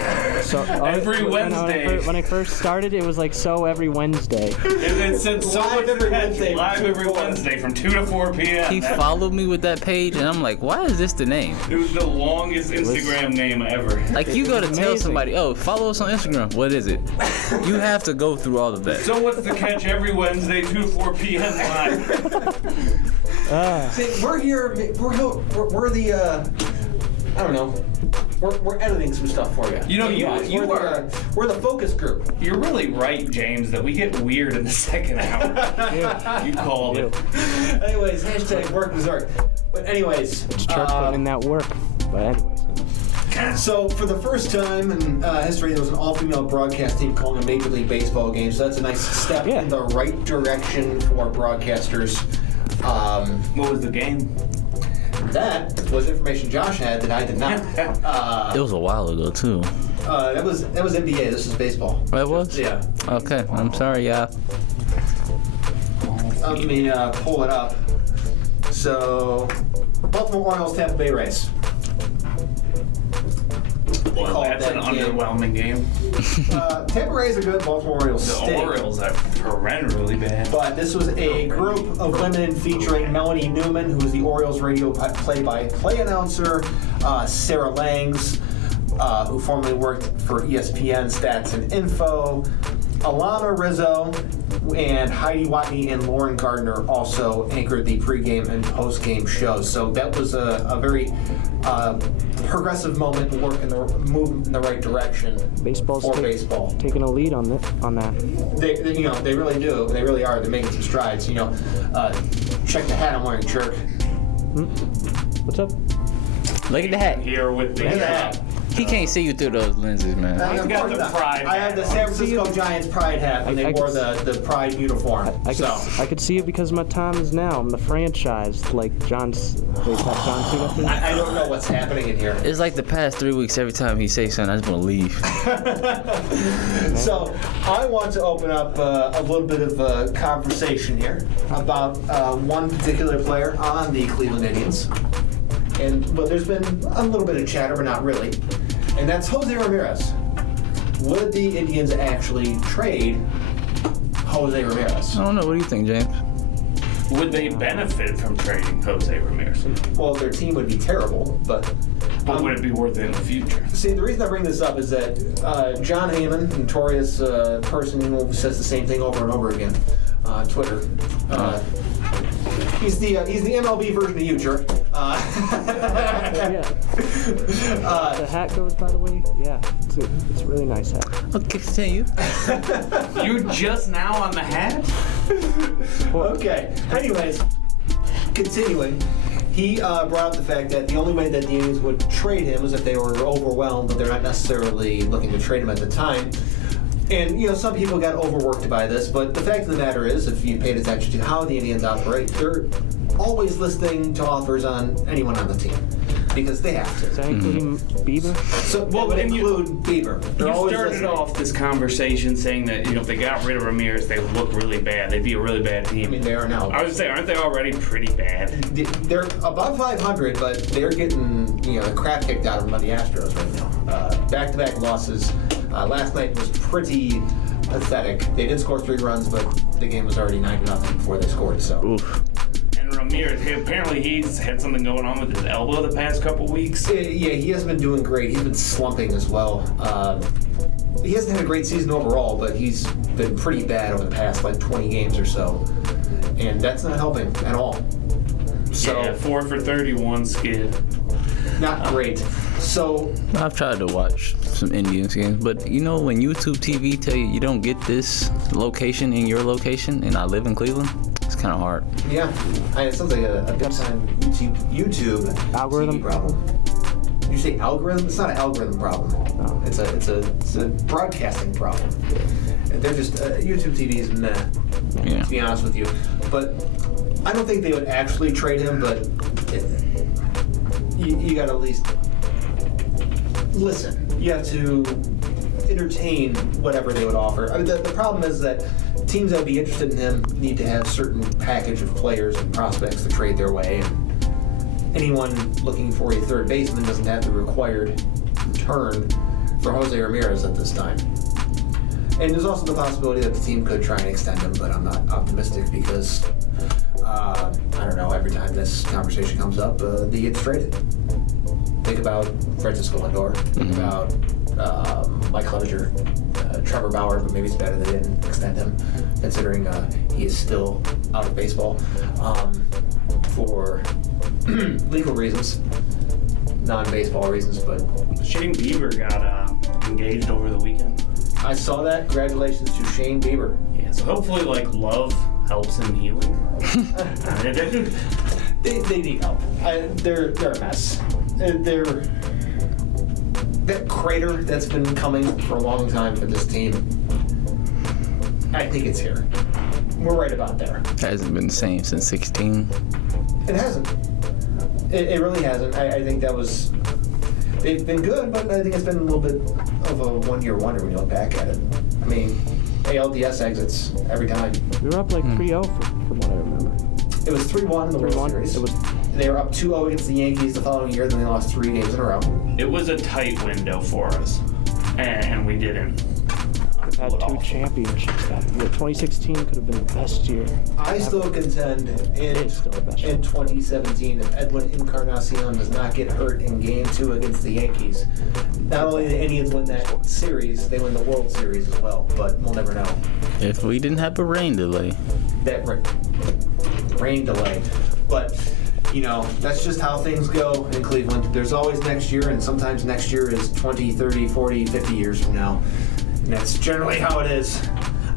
So Every Wednesday. When I first started, it was like so every Wednesday. It said so Live much every potential. Wednesday from Live 2 to every 4. Wednesday from 2 to 4 p.m. he followed me with that page, and I'm like, why is this the name? It was the longest Instagram name ever. Like, you go to tell amazing. somebody, oh, follow us on Instagram. What is it? You have to go through all of that. So what's the catch every Wednesday, 2 to 4 p.m. live? See, we're here. We're the. I don't know. We're editing some stuff for you. You know, we're the focus group. You're really right, James, that we get weird in the second hour. You called it. Anyways, hashtag work Berserk. But anyways, Church putting in that work. But anyways. so for the first time in history, there was an all-female broadcast team calling a Major League Baseball game. So that's a nice step in the right direction for broadcasters. What was the game? That was information Josh had that I did not. It was a while ago, too. That was NBA. This is baseball. Oh, it was? Yeah. Okay, I'm sorry, y'all. Let me pull it up. So, Baltimore Orioles, Tampa Bay Rays. Well, called that's an that game. underwhelming game. Tampa Rays are good. Baltimore Orioles The stink. Orioles are horrendously bad. But this was a group of women featuring Melanie Newman, who was the Orioles radio play-by-play announcer, Sarah Langs, who formerly worked for ESPN Stats and Info, Alana Rizzo, and Heidi Watney and Lauren Gardner also anchored the pregame and postgame shows. So that was a very progressive moment, move in the right direction Baseball's for baseball. taking a lead on that. They really do. They really are. They're making some strides. Check the hat I'm wearing, Chirk. What's up? Look at the hat. Here with the Look at that. He can't see you through those lenses, man. He's got the pride I have the hat San on. Francisco Giants pride hat when they wore the pride uniform. I could see it because my time is now. I'm the franchise, like John Cena. I don't know what's happening in here. It's like the past 3 weeks. Every time he says something, I just want to leave. So I want to open up a little bit of a conversation here about one particular player on the Cleveland Indians. But there's been a little bit of chatter, but not really. And that's Jose Ramirez. Would the Indians actually trade Jose Ramirez? I don't know. What do you think, James? Would they benefit from trading Jose Ramirez? Well, their team would be terrible, but would it be worth it in the future? See, the reason I bring this up is that John Heyman, notorious person who says the same thing over and over again on Twitter. He's the MLB version of you, jerk. The hat goes, by the way. Yeah, it's a really nice hat. Okay, continue. You're just now on the hat? Okay. Anyways, continuing. He brought up the fact that the only way that the Indians would trade him was if they were overwhelmed, but they're not necessarily looking to trade him at the time. And, some people got overworked by this, but the fact of the matter is, if you paid attention to how the Indians operate, they're always listening to offers on anyone on the team. Because they have to. Is that including Bieber? So, well, would include Bieber. They're You always started listening. off this conversation saying that if they got rid of Ramirez, they would look really bad. They'd be a really bad team. I mean, they are now. I would say, aren't they already pretty bad? They're above 500, but they're getting the crap kicked out of them by the Astros right now. Back-to-back losses. Last night was pretty pathetic. They did score 3 runs, but the game was already 9-0 before they scored. So. Oof. And Ramirez, apparently he's had something going on with his elbow the past couple weeks. Yeah, he hasn't been doing great. He's been slumping as well. He hasn't had a great season overall, but he's been pretty bad over the past 20 games or so, and that's not helping at all. So Yeah, 4 for 31 skid. not great. So I've tried to watch some Indians games, but when YouTube TV tell you don't get this location in your location, and I live in Cleveland, it's kind of hard. yeah, it sounds like a good time YouTube Algorithm TV problem. Did you say algorithm? It's not an algorithm problem. No. It's a broadcasting problem. They're just YouTube TV is meh. Yeah. To be honest with you, but I don't think they would actually trade him. But you got to at least listen. You have to entertain whatever they would offer. I mean, the problem is that teams that would be interested in him need to have certain package of players and prospects to trade their way. And anyone looking for a third baseman doesn't have the required return for Jose Ramirez at this time. And there's also the possibility that the team could try and extend him, but I'm not optimistic because, I don't know, every time this conversation comes up, he gets traded. Think about Francisco Lindor. Think about Mike Clevenger, Trevor Bauer, but maybe it's better they didn't extend him, considering he is still out of baseball for legal reasons, non-baseball reasons, but... Shane Bieber got engaged over the weekend. I saw that. Congratulations to Shane Bieber. Yeah, so hopefully, love helps him healing. They need help. They're a mess. That crater that's been coming for a long time for this team, I think it's here. We're right about there. Hasn't been the same since 16. It hasn't. It really hasn't. I think that was... They've been good, but I think it's been a little bit of a one-year wonder when you look back at it. I mean, ALDS exits every time. We were up 3-0 from what I remember. It was 3-1 in the World Series. They were up 2-0 against the Yankees the following year, then they lost 3 games in a row. It was a tight window for us, and we didn't. We've had 2 championships that year. 2016 could have been the best year. I still contend in 2017, if Edwin Encarnacion does not get hurt in Game 2 against the Yankees, not only do the Indians win that series, they win the World Series as well, but we'll never know. If we didn't have a rain delay. That rain delay. But, that's just how things go in Cleveland. There's always next year, and sometimes next year is 20, 30, 40, 50 years from now. And that's generally how it is.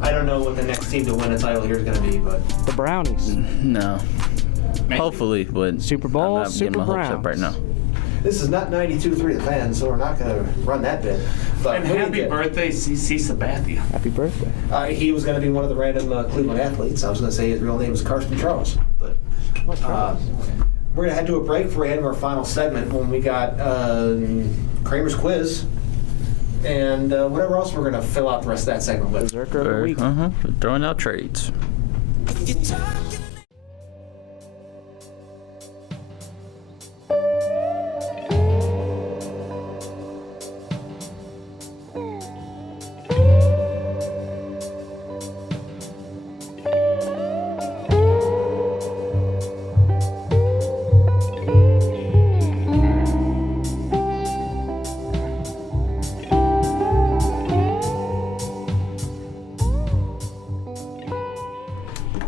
I don't know what the next team to win a title here is going to be, but... The Brownies. No. Maybe. Hopefully, but Super Bowl, I'm not Super getting my hopes up Browns. right now. This is not 92.3 The Fan, so we're not going to run that bit. But And happy birthday, CC Sabathia. Happy birthday. He was going to be one of the random Cleveland athletes. I was going to say his real name is Karsten Charles. But we're going to head to a break for our final segment when we got Kramer's quiz and whatever else we're going to fill out the rest of that segment with. Berserker of the week. Throwing out trades.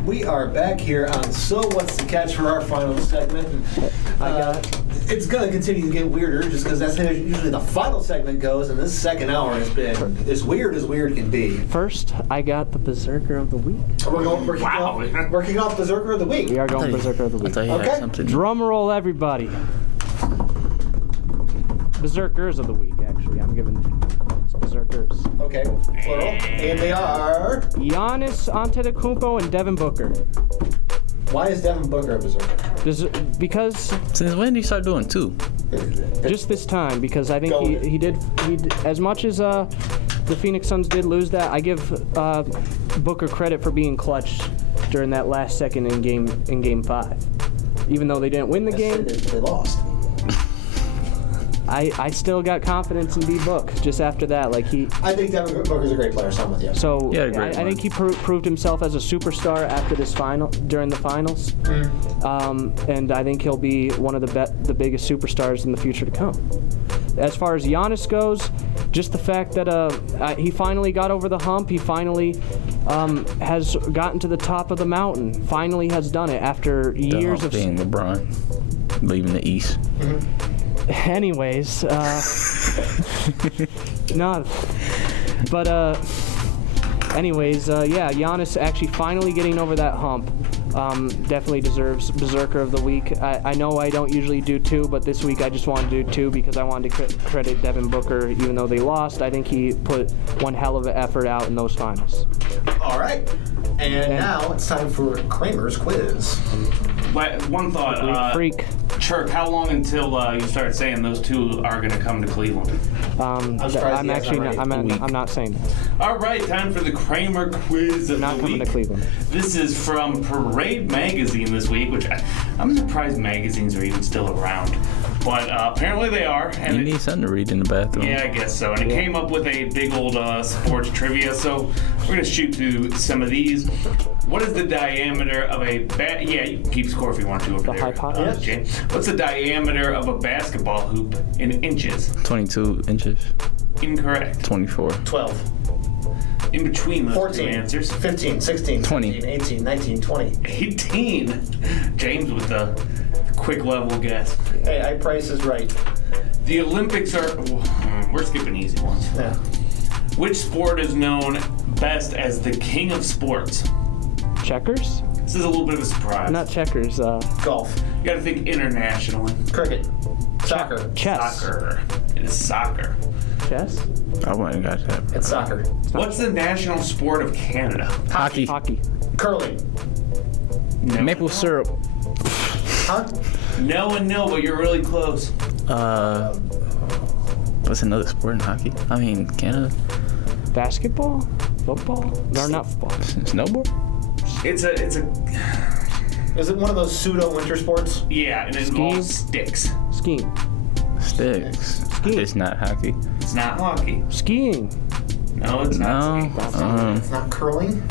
We are back here on So What's the Catch for our final segment. It's going to continue to get weirder just because that's how usually the final segment goes, and this second hour has been as weird can be. First, I got the Berserker of the week. We're kicking off Berserker of the Week. We are going Berserker of the week. Okay. Drum roll, everybody. Berserkers of the week, actually. I'm giving Berserkers. Okay, plural. And they are... Giannis Antetokounmpo and Devin Booker. Why is Devin Booker a Berserker? Because... Since when did you start doing two? Just this time, because I think he did as much as the Phoenix Suns did lose that, I give Booker credit for being clutch during that last second in game 5. Even though they didn't win the game. They lost. I still got confidence in D-Book just after that. I think Devin Booker's a great player, so I'm with you. So I think he proved himself as a superstar after this during the finals. And I think he'll be one of the biggest superstars in the future to come. As far as Giannis goes, just the fact that he finally got over the hump. He finally has gotten to the top of the mountain. Finally has done it after years of being LeBron, leaving the East. Anyways, Giannis actually finally getting over that hump. Definitely deserves Berserker of the week. I know I don't usually do two, but this week I just wanted to do two because I wanted to credit Devin Booker. Even though they lost, I think he put one hell of an effort out in those finals. All right. And now it's time for Kramer's quiz. One thought. Freak. Chirk, how long until you start saying those two are going to come to Cleveland? I'm not saying that. All right, time for the Kramer quiz of Not the coming week. to Cleveland. This is from Parade Magazine this week, which I'm surprised magazines are even still around. But apparently they are. And you need something to read in the bathroom. Yeah, I guess so. And it came up with a big old sports trivia, so we're going to shoot through some of these. What is the diameter of a yeah, you can keep score if you want to over there. Hypotenuse? Jay. What's the diameter of a basketball hoop in inches? 22 inches. Incorrect. 24. 12. In between those 14. two answers. 15, 16, 20. 17, 18, 19, 20. 18. James with the quick level guess. Hey, I price is right. The Olympics are... We're skipping easy ones. Yeah. Which sport is known best as the king of sports? Checkers? This is a little bit of a surprise. Not checkers. Golf. You got to think internationally. Cricket. Soccer. Chess. Soccer. It is soccer. Chess? I wouldn't got that. It's soccer. What's the national sport of Canada? Hockey. Hockey. Curling. No. Maple syrup. Huh? No and no, but you're really close. What's another sport in hockey? I mean, Canada. Basketball? Football? No, not football. Snowboard? It's a Is it one of those pseudo winter sports? yeah, and it involves sticks. Skiing. Sticks. Skiing. It's not hockey. It's not hockey. Skiing. No, it's not. No. It's not curling.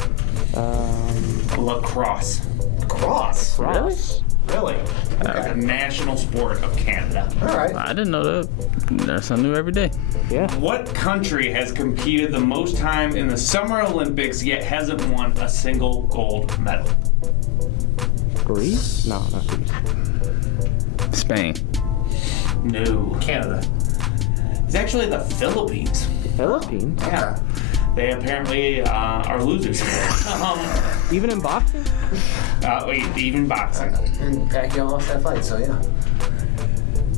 Lacrosse. Cross. Cross. Really? The national sport of Canada. All right. I didn't know that. There's something new every day. Yeah. What country has competed the most time in the Summer Olympics yet hasn't won a single gold medal? Greece? No, not Greece. Spain. No. Canada. It's actually the Philippines. Philippines? Yeah. They apparently are losers. Even in boxing? Even boxing. And Pacquiao lost that fight, so yeah.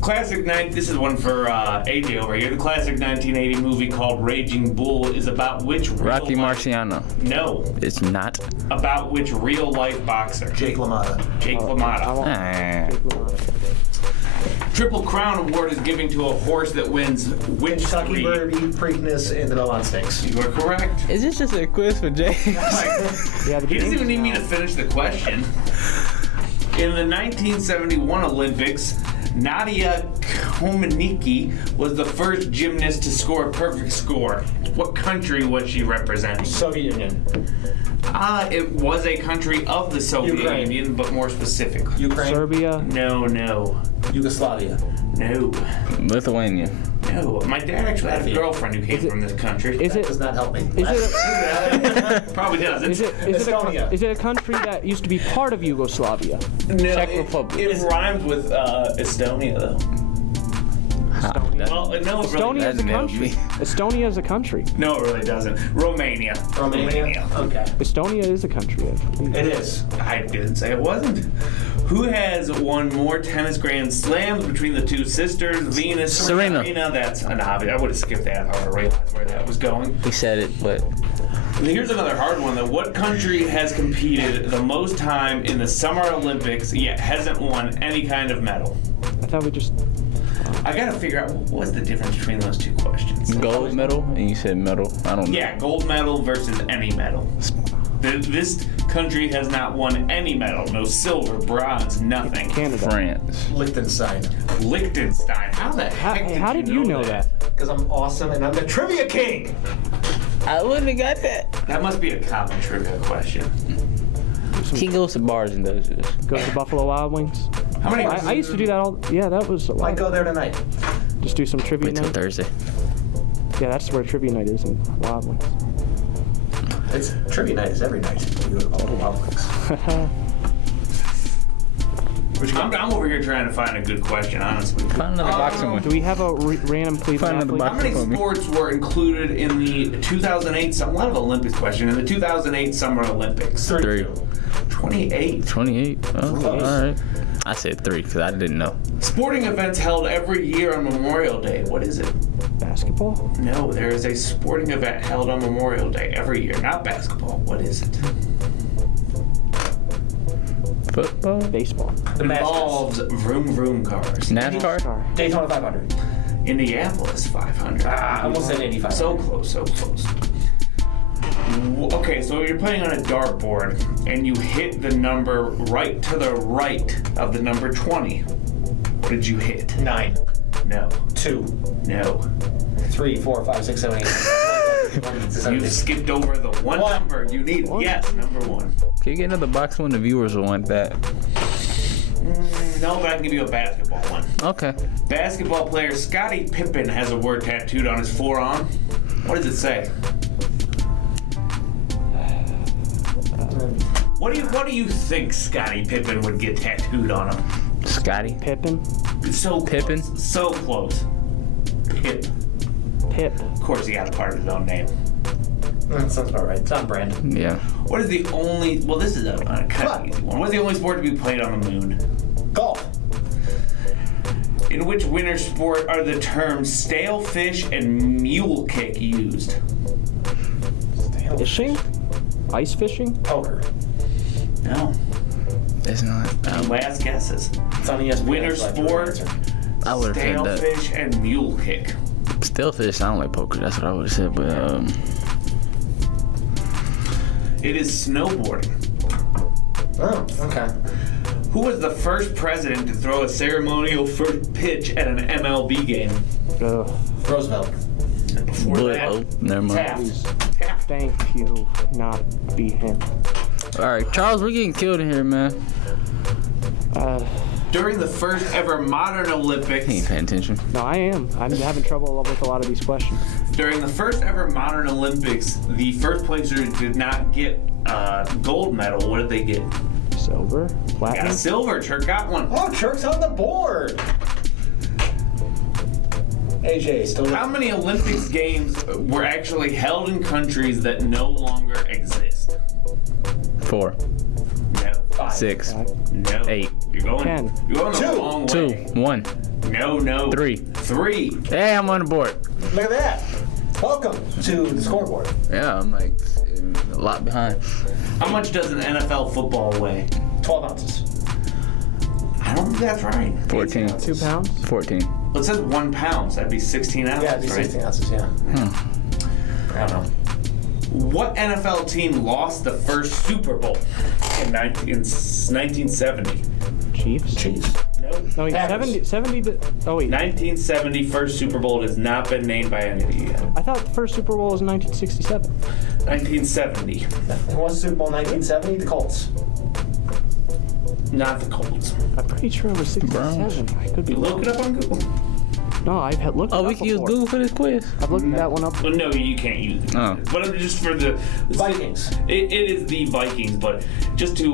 Classic night. This is one for AJ over here. The classic 1980 movie called Raging Bull is about which Rocky Marciano. No. It's not. About which real life boxer? Jake LaMotta. Jake LaMotta. Triple Crown Award is given to a horse that wins which Kentucky three? Derby, Preakness, and the Belmont Stakes. You are correct. Is this just a quiz for Jay? Yeah, the He doesn't game's even need me now. to finish the question. In the 1971 Olympics, Nadia Comaneci was the first gymnast to score a perfect score. What country was she representing? Soviet Union. It was a country of the Soviet Ukraine. Union, but more specifically. Ukraine. Serbia. No. Yugoslavia. No. Lithuania. No. My dad actually had a girlfriend who came from this country. Is it? Does not help me. Is it? Probably doesn't. Is it? Estonia. Is it a country that used to be part of Yugoslavia? No, Czech it Republic. rhymes with Estonia, though. Estonia. Well, no, it really Estonia is a That nailed country. me. Estonia is a country. No, it really doesn't. Romania. Romania. Okay. Estonia is a country. I believe. It is. I didn't say it wasn't. Who has won more tennis Grand Slams between the two sisters, Venus and Serena. That's an obvious. I would have skipped that if I would have realized where that was going. He said it, but Here's another hard one, though. What country has competed the most time in the Summer Olympics yet hasn't won any kind of medal? I thought we just. I gotta figure out what's the difference between those two questions. gold medal, and you said medal. I don't know. Yeah, gold medal versus any medal. This country has not won any medal. No silver, bronze, nothing. Canada. France. Liechtenstein. Liechtenstein. How the heck How did you know that? Because I'm awesome and I'm the trivia king. I wouldn't have got that. That must be a common trivia question. He goes to bars and does this. Go to Buffalo Wild Wings. How many? I used to do that all. Yeah, that was. A Might lot. go there tonight. Just do some trivia Wait till night. Thursday. Yeah, that's where trivia night is in Wild Wings. It's trivia night is every night. You go to all the Wild Wings. I'm over here trying to find a good question, honestly. Find another boxing one. Do we have a random Cleveland Find another athlete? How many for me. sports were included in the 2008? A lot of Olympics question in the 2008 Summer Olympics. 3. 28. 28. Oh, Close. all right. I said 3 because I didn't know. Sporting events held every year on Memorial Day. What is it? Basketball? No, there is a sporting event held on Memorial Day every year. Not basketball. What is it? Football. Baseball. The Masters. Involves vroom vroom cars. NASCAR. Star. Daytona 500. Indianapolis 500. I almost said 85. So close, so close. Okay, so you're playing on a dartboard and you hit the number right to the right of the number 20. What did you hit? 9, No. 2, No. 3, 4, 5, 6, 7, 8. You skipped over the one One. number you need. Yes, number 1. Can you get another box one? The viewers will want that. No, but I can give you a basketball one. Okay. Basketball player Scottie Pippen has a word tattooed on his forearm. What does it say? What do you think Scottie Pippen would get tattooed on him? Scotty. Pippen? So close. Pippen? So close. Pip. Pip. Of course, he got a part of his own name. That sounds about right. It's on brand. Yeah. What is the only? Well, this is a kind of easy one. What is the only sport to be played on the moon? Golf. In which winter sport are the terms stale fish and mule kick used? Fishing? Ice fishing? Poker. No. It's not. Last guesses. It's on ESPN. Winter so I drew sport. an answer. I would have said Stale that. fish and mule kick. Stalefish sound like poker. That's what I would have said. But It is snowboarding. Oh, okay. Who was the first president to throw a ceremonial first pitch at an MLB game? Ugh. Roosevelt. Before but, that, oh, never mind. Taft. Thank you. Not be him. All right, Charles, we're getting killed in here, man. During the first ever modern He ain't Olympics, paying attention. No, I am. I'm having trouble with a lot of these questions. during the first ever modern Olympics, the first placers did not get a gold medal. What did they get? Silver? Got a Platinum? silver. Church got one. Oh, Chirk's on the board. AJ, still How many Olympics games were actually held in countries that no longer exist? 4, No. 6, No. 8, You're going. 10. You're going the 2. wrong 2, way. 1. No. 3. 3. Hey, I'm on the board. Look at that. Welcome to the scoreboard. Yeah, I'm like a lot behind. How much does an NFL football weigh? 12 ounces. I don't think that's right. 14. 2 pounds? 14. Well, it says 1 pound, so that'd be 16 ounces, Yeah, it'd be right? 16 ounces, yeah. I don't know. What NFL team lost the first Super Bowl in 1970? Chiefs? Chiefs. No, wait, Packers. 70 oh, wait. 1970 first Super Bowl has not been named by any of you yet. I thought the first Super Bowl was 1967. 1970. Who won the Super Bowl 1970? The Colts. Not the Colts. I'm pretty sure it was 67. I could be You look it up on Google. No, I've had looked it Oh, up we can use before. Google for this quiz. I've looked that one up. Well, no, you can't use it. Oh. But I'm just for the Vikings. It is the Vikings, but just to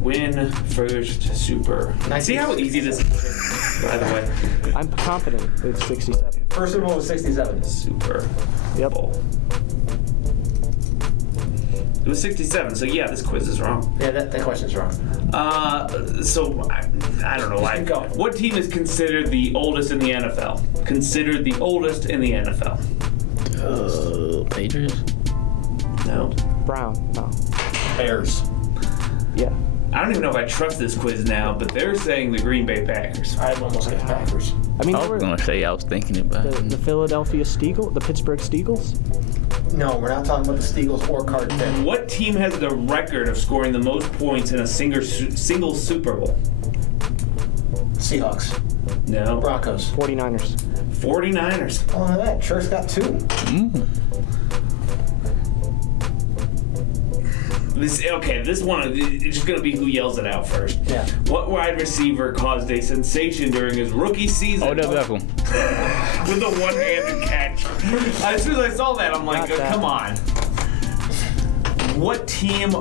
win first Super. See how easy this is. By the way, I'm confident it's 67. First Super Bowl was 67. Super Yep. Bowl. It was 67. So yeah, this quiz is wrong. Yeah, that question's wrong. So I don't know. keep going. What team is considered the oldest in the NFL? Considered the oldest in the NFL? Patriots? No. Brown. No. Bears. Yeah. I don't even know if I trust this quiz now, but they're saying the Green Bay Packers. I almost got Packers. I mean, I they was were gonna say I was thinking about the it. Philadelphia Steagles, the Pittsburgh Steagles. No, we're not talking about the Steagles or Card 10. What team has the record of scoring the most points in a single Super Bowl? Seahawks. No. Broncos. 49ers. 49ers. Oh, look at that. Church got 2. This one is just going to be who yells it out first. Yeah. What wide receiver caused a sensation during his rookie season Odell Beckham. with a one-handed catch? As soon as I saw that, I'm like, Not that. come on. What team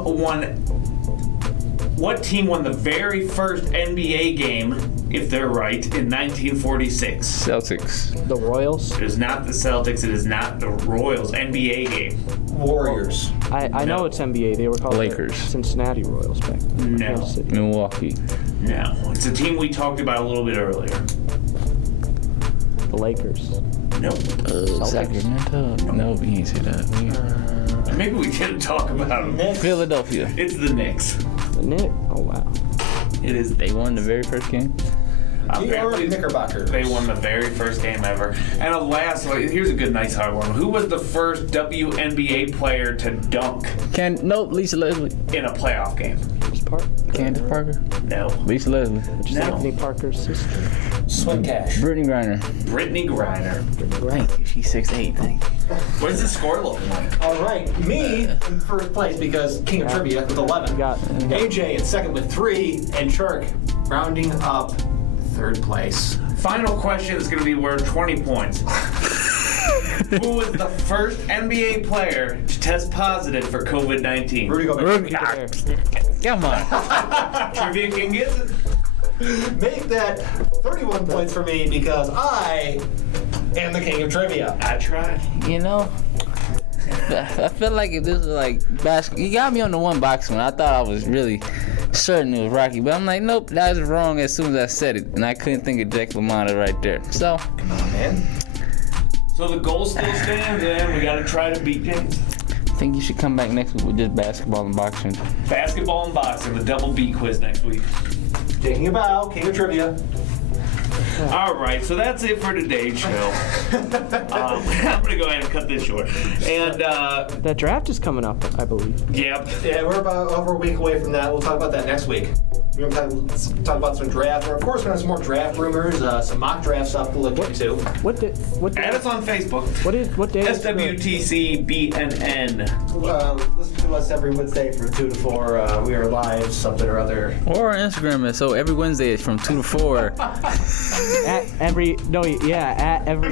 won the very first NBA game, if they're right, in 1946? Celtics. The Royals. It is not the Celtics. It is not the Royals. NBA game. Warriors. I know it's NBA. They were called Lakers. the Cincinnati Royals back then. No. Kansas City. Milwaukee. No. It's a team we talked about a little bit earlier. The Lakers. Nope. Sacramento. No, we can't say that. Maybe we didn't talk about them. Philadelphia. It's the Knicks. The Knicks. Oh wow. It is. They won the very first game. New York Apparently, Knickerbockers. they won the very first game ever. And here's a good, nice hard one. Who was the first WNBA player to dunk Lisa Leslie. in a playoff game? James Parker. Candace Parker. No. Lisa Leslie. Which is No. Anthony Parker's sister. Swing cash. Brittany Griner. Brittany Griner. Thank you. She's 6'8". Thank you. What does the score look like? All right. Me in first place because King of Trivia with 11. Got AJ in second with 3. And Churk rounding up third place. Final question is going to be worth 20 points. Who was the first NBA player to test positive for COVID-19? Rudy Gobert. Come on. Trivia King gets it. Make that 31 points for me because I am the King of Trivia. I tried. You know, I feel like if this was like basketball, you got me on the one boxing one. I thought I was really certain it was Rocky, but I'm like, nope, that was wrong as soon as I said it, and I couldn't think of Jack LaMotta right there. So, Come on, man. So the goal still stands, and we got to try to beat James. I think you should come back next week with just basketball and boxing. Basketball and boxing, the double beat quiz next week. Taking a bow, King of Trivia. All right, so that's it for today's show. I'm going to go ahead and cut this short. And, that draft is coming up, I believe. yep. Yeah, we're about over a week away from that. We'll talk about that next week. We're going to talk about some draft. Of course, we're going to have some more draft rumors, some mock draft stuff to look into. What Add us on Facebook. what day is the- SWTCBNN. Listen to us every Wednesday from 2 to 4. We are live, something or other. Or on Instagram, and so every Wednesday it's from 2 to 4. at every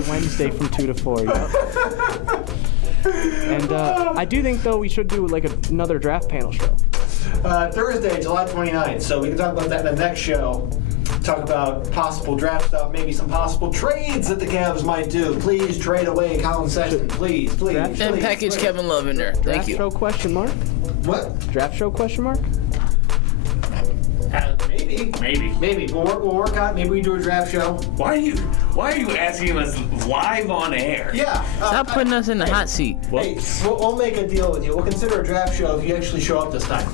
Wednesday from 2 to 4. Yep. And I do think though we should do like another draft panel show. Thursday, July 29th. So we can talk about that in the next show. Talk about possible draft stuff, maybe some possible trades that the Cavs might do. Please trade away Colin Sexton. Please. Draft And package Kevin Love in there. Thank Draft you. show question mark? What? Draft show question mark? Maybe. Maybe. We'll work on. Maybe we do a draft show. Why are you asking us live on air? Yeah. Stop putting us in the hot seat. Hey, we'll make a deal with you. We'll consider a draft show if you actually show up this time.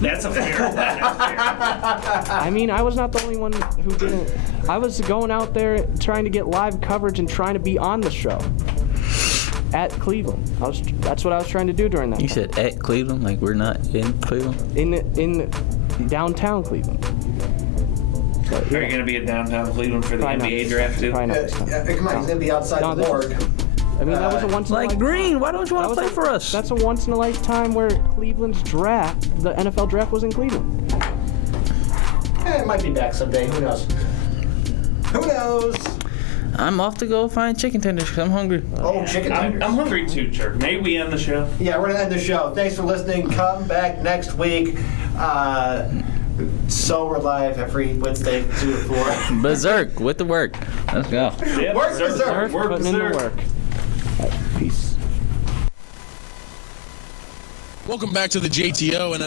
That's a fair one. That's fair. I mean, I was not the only one who didn't. I was going out there trying to get live coverage and trying to be on the show at Cleveland. That's what I was trying to do during that. You said at Cleveland, like we're not in Cleveland? In downtown Cleveland. But, Are you going to be at downtown Cleveland for the NBA draft too? Probably not this time. Come on, he's gonna be outside No, the this morgue. I mean, that was a once in a Like lifetime. Green, why don't you want to play for us? That's a once in a lifetime where Cleveland's draft, the NFL draft, was in Cleveland. It might be back someday. Who knows? Who knows? I'm off to go find chicken tenders because I'm hungry. Oh, chicken tenders. I'm hungry too, Chuck. May we end the show? Yeah, we're gonna end the show. Thanks for listening. Come back next week. So we're live every Wednesday, 2 to 4. Berserk with the work. Let's go. Yeah, Work berserk. Work Putting in the berserk. work. Peace. Welcome back to the JTO and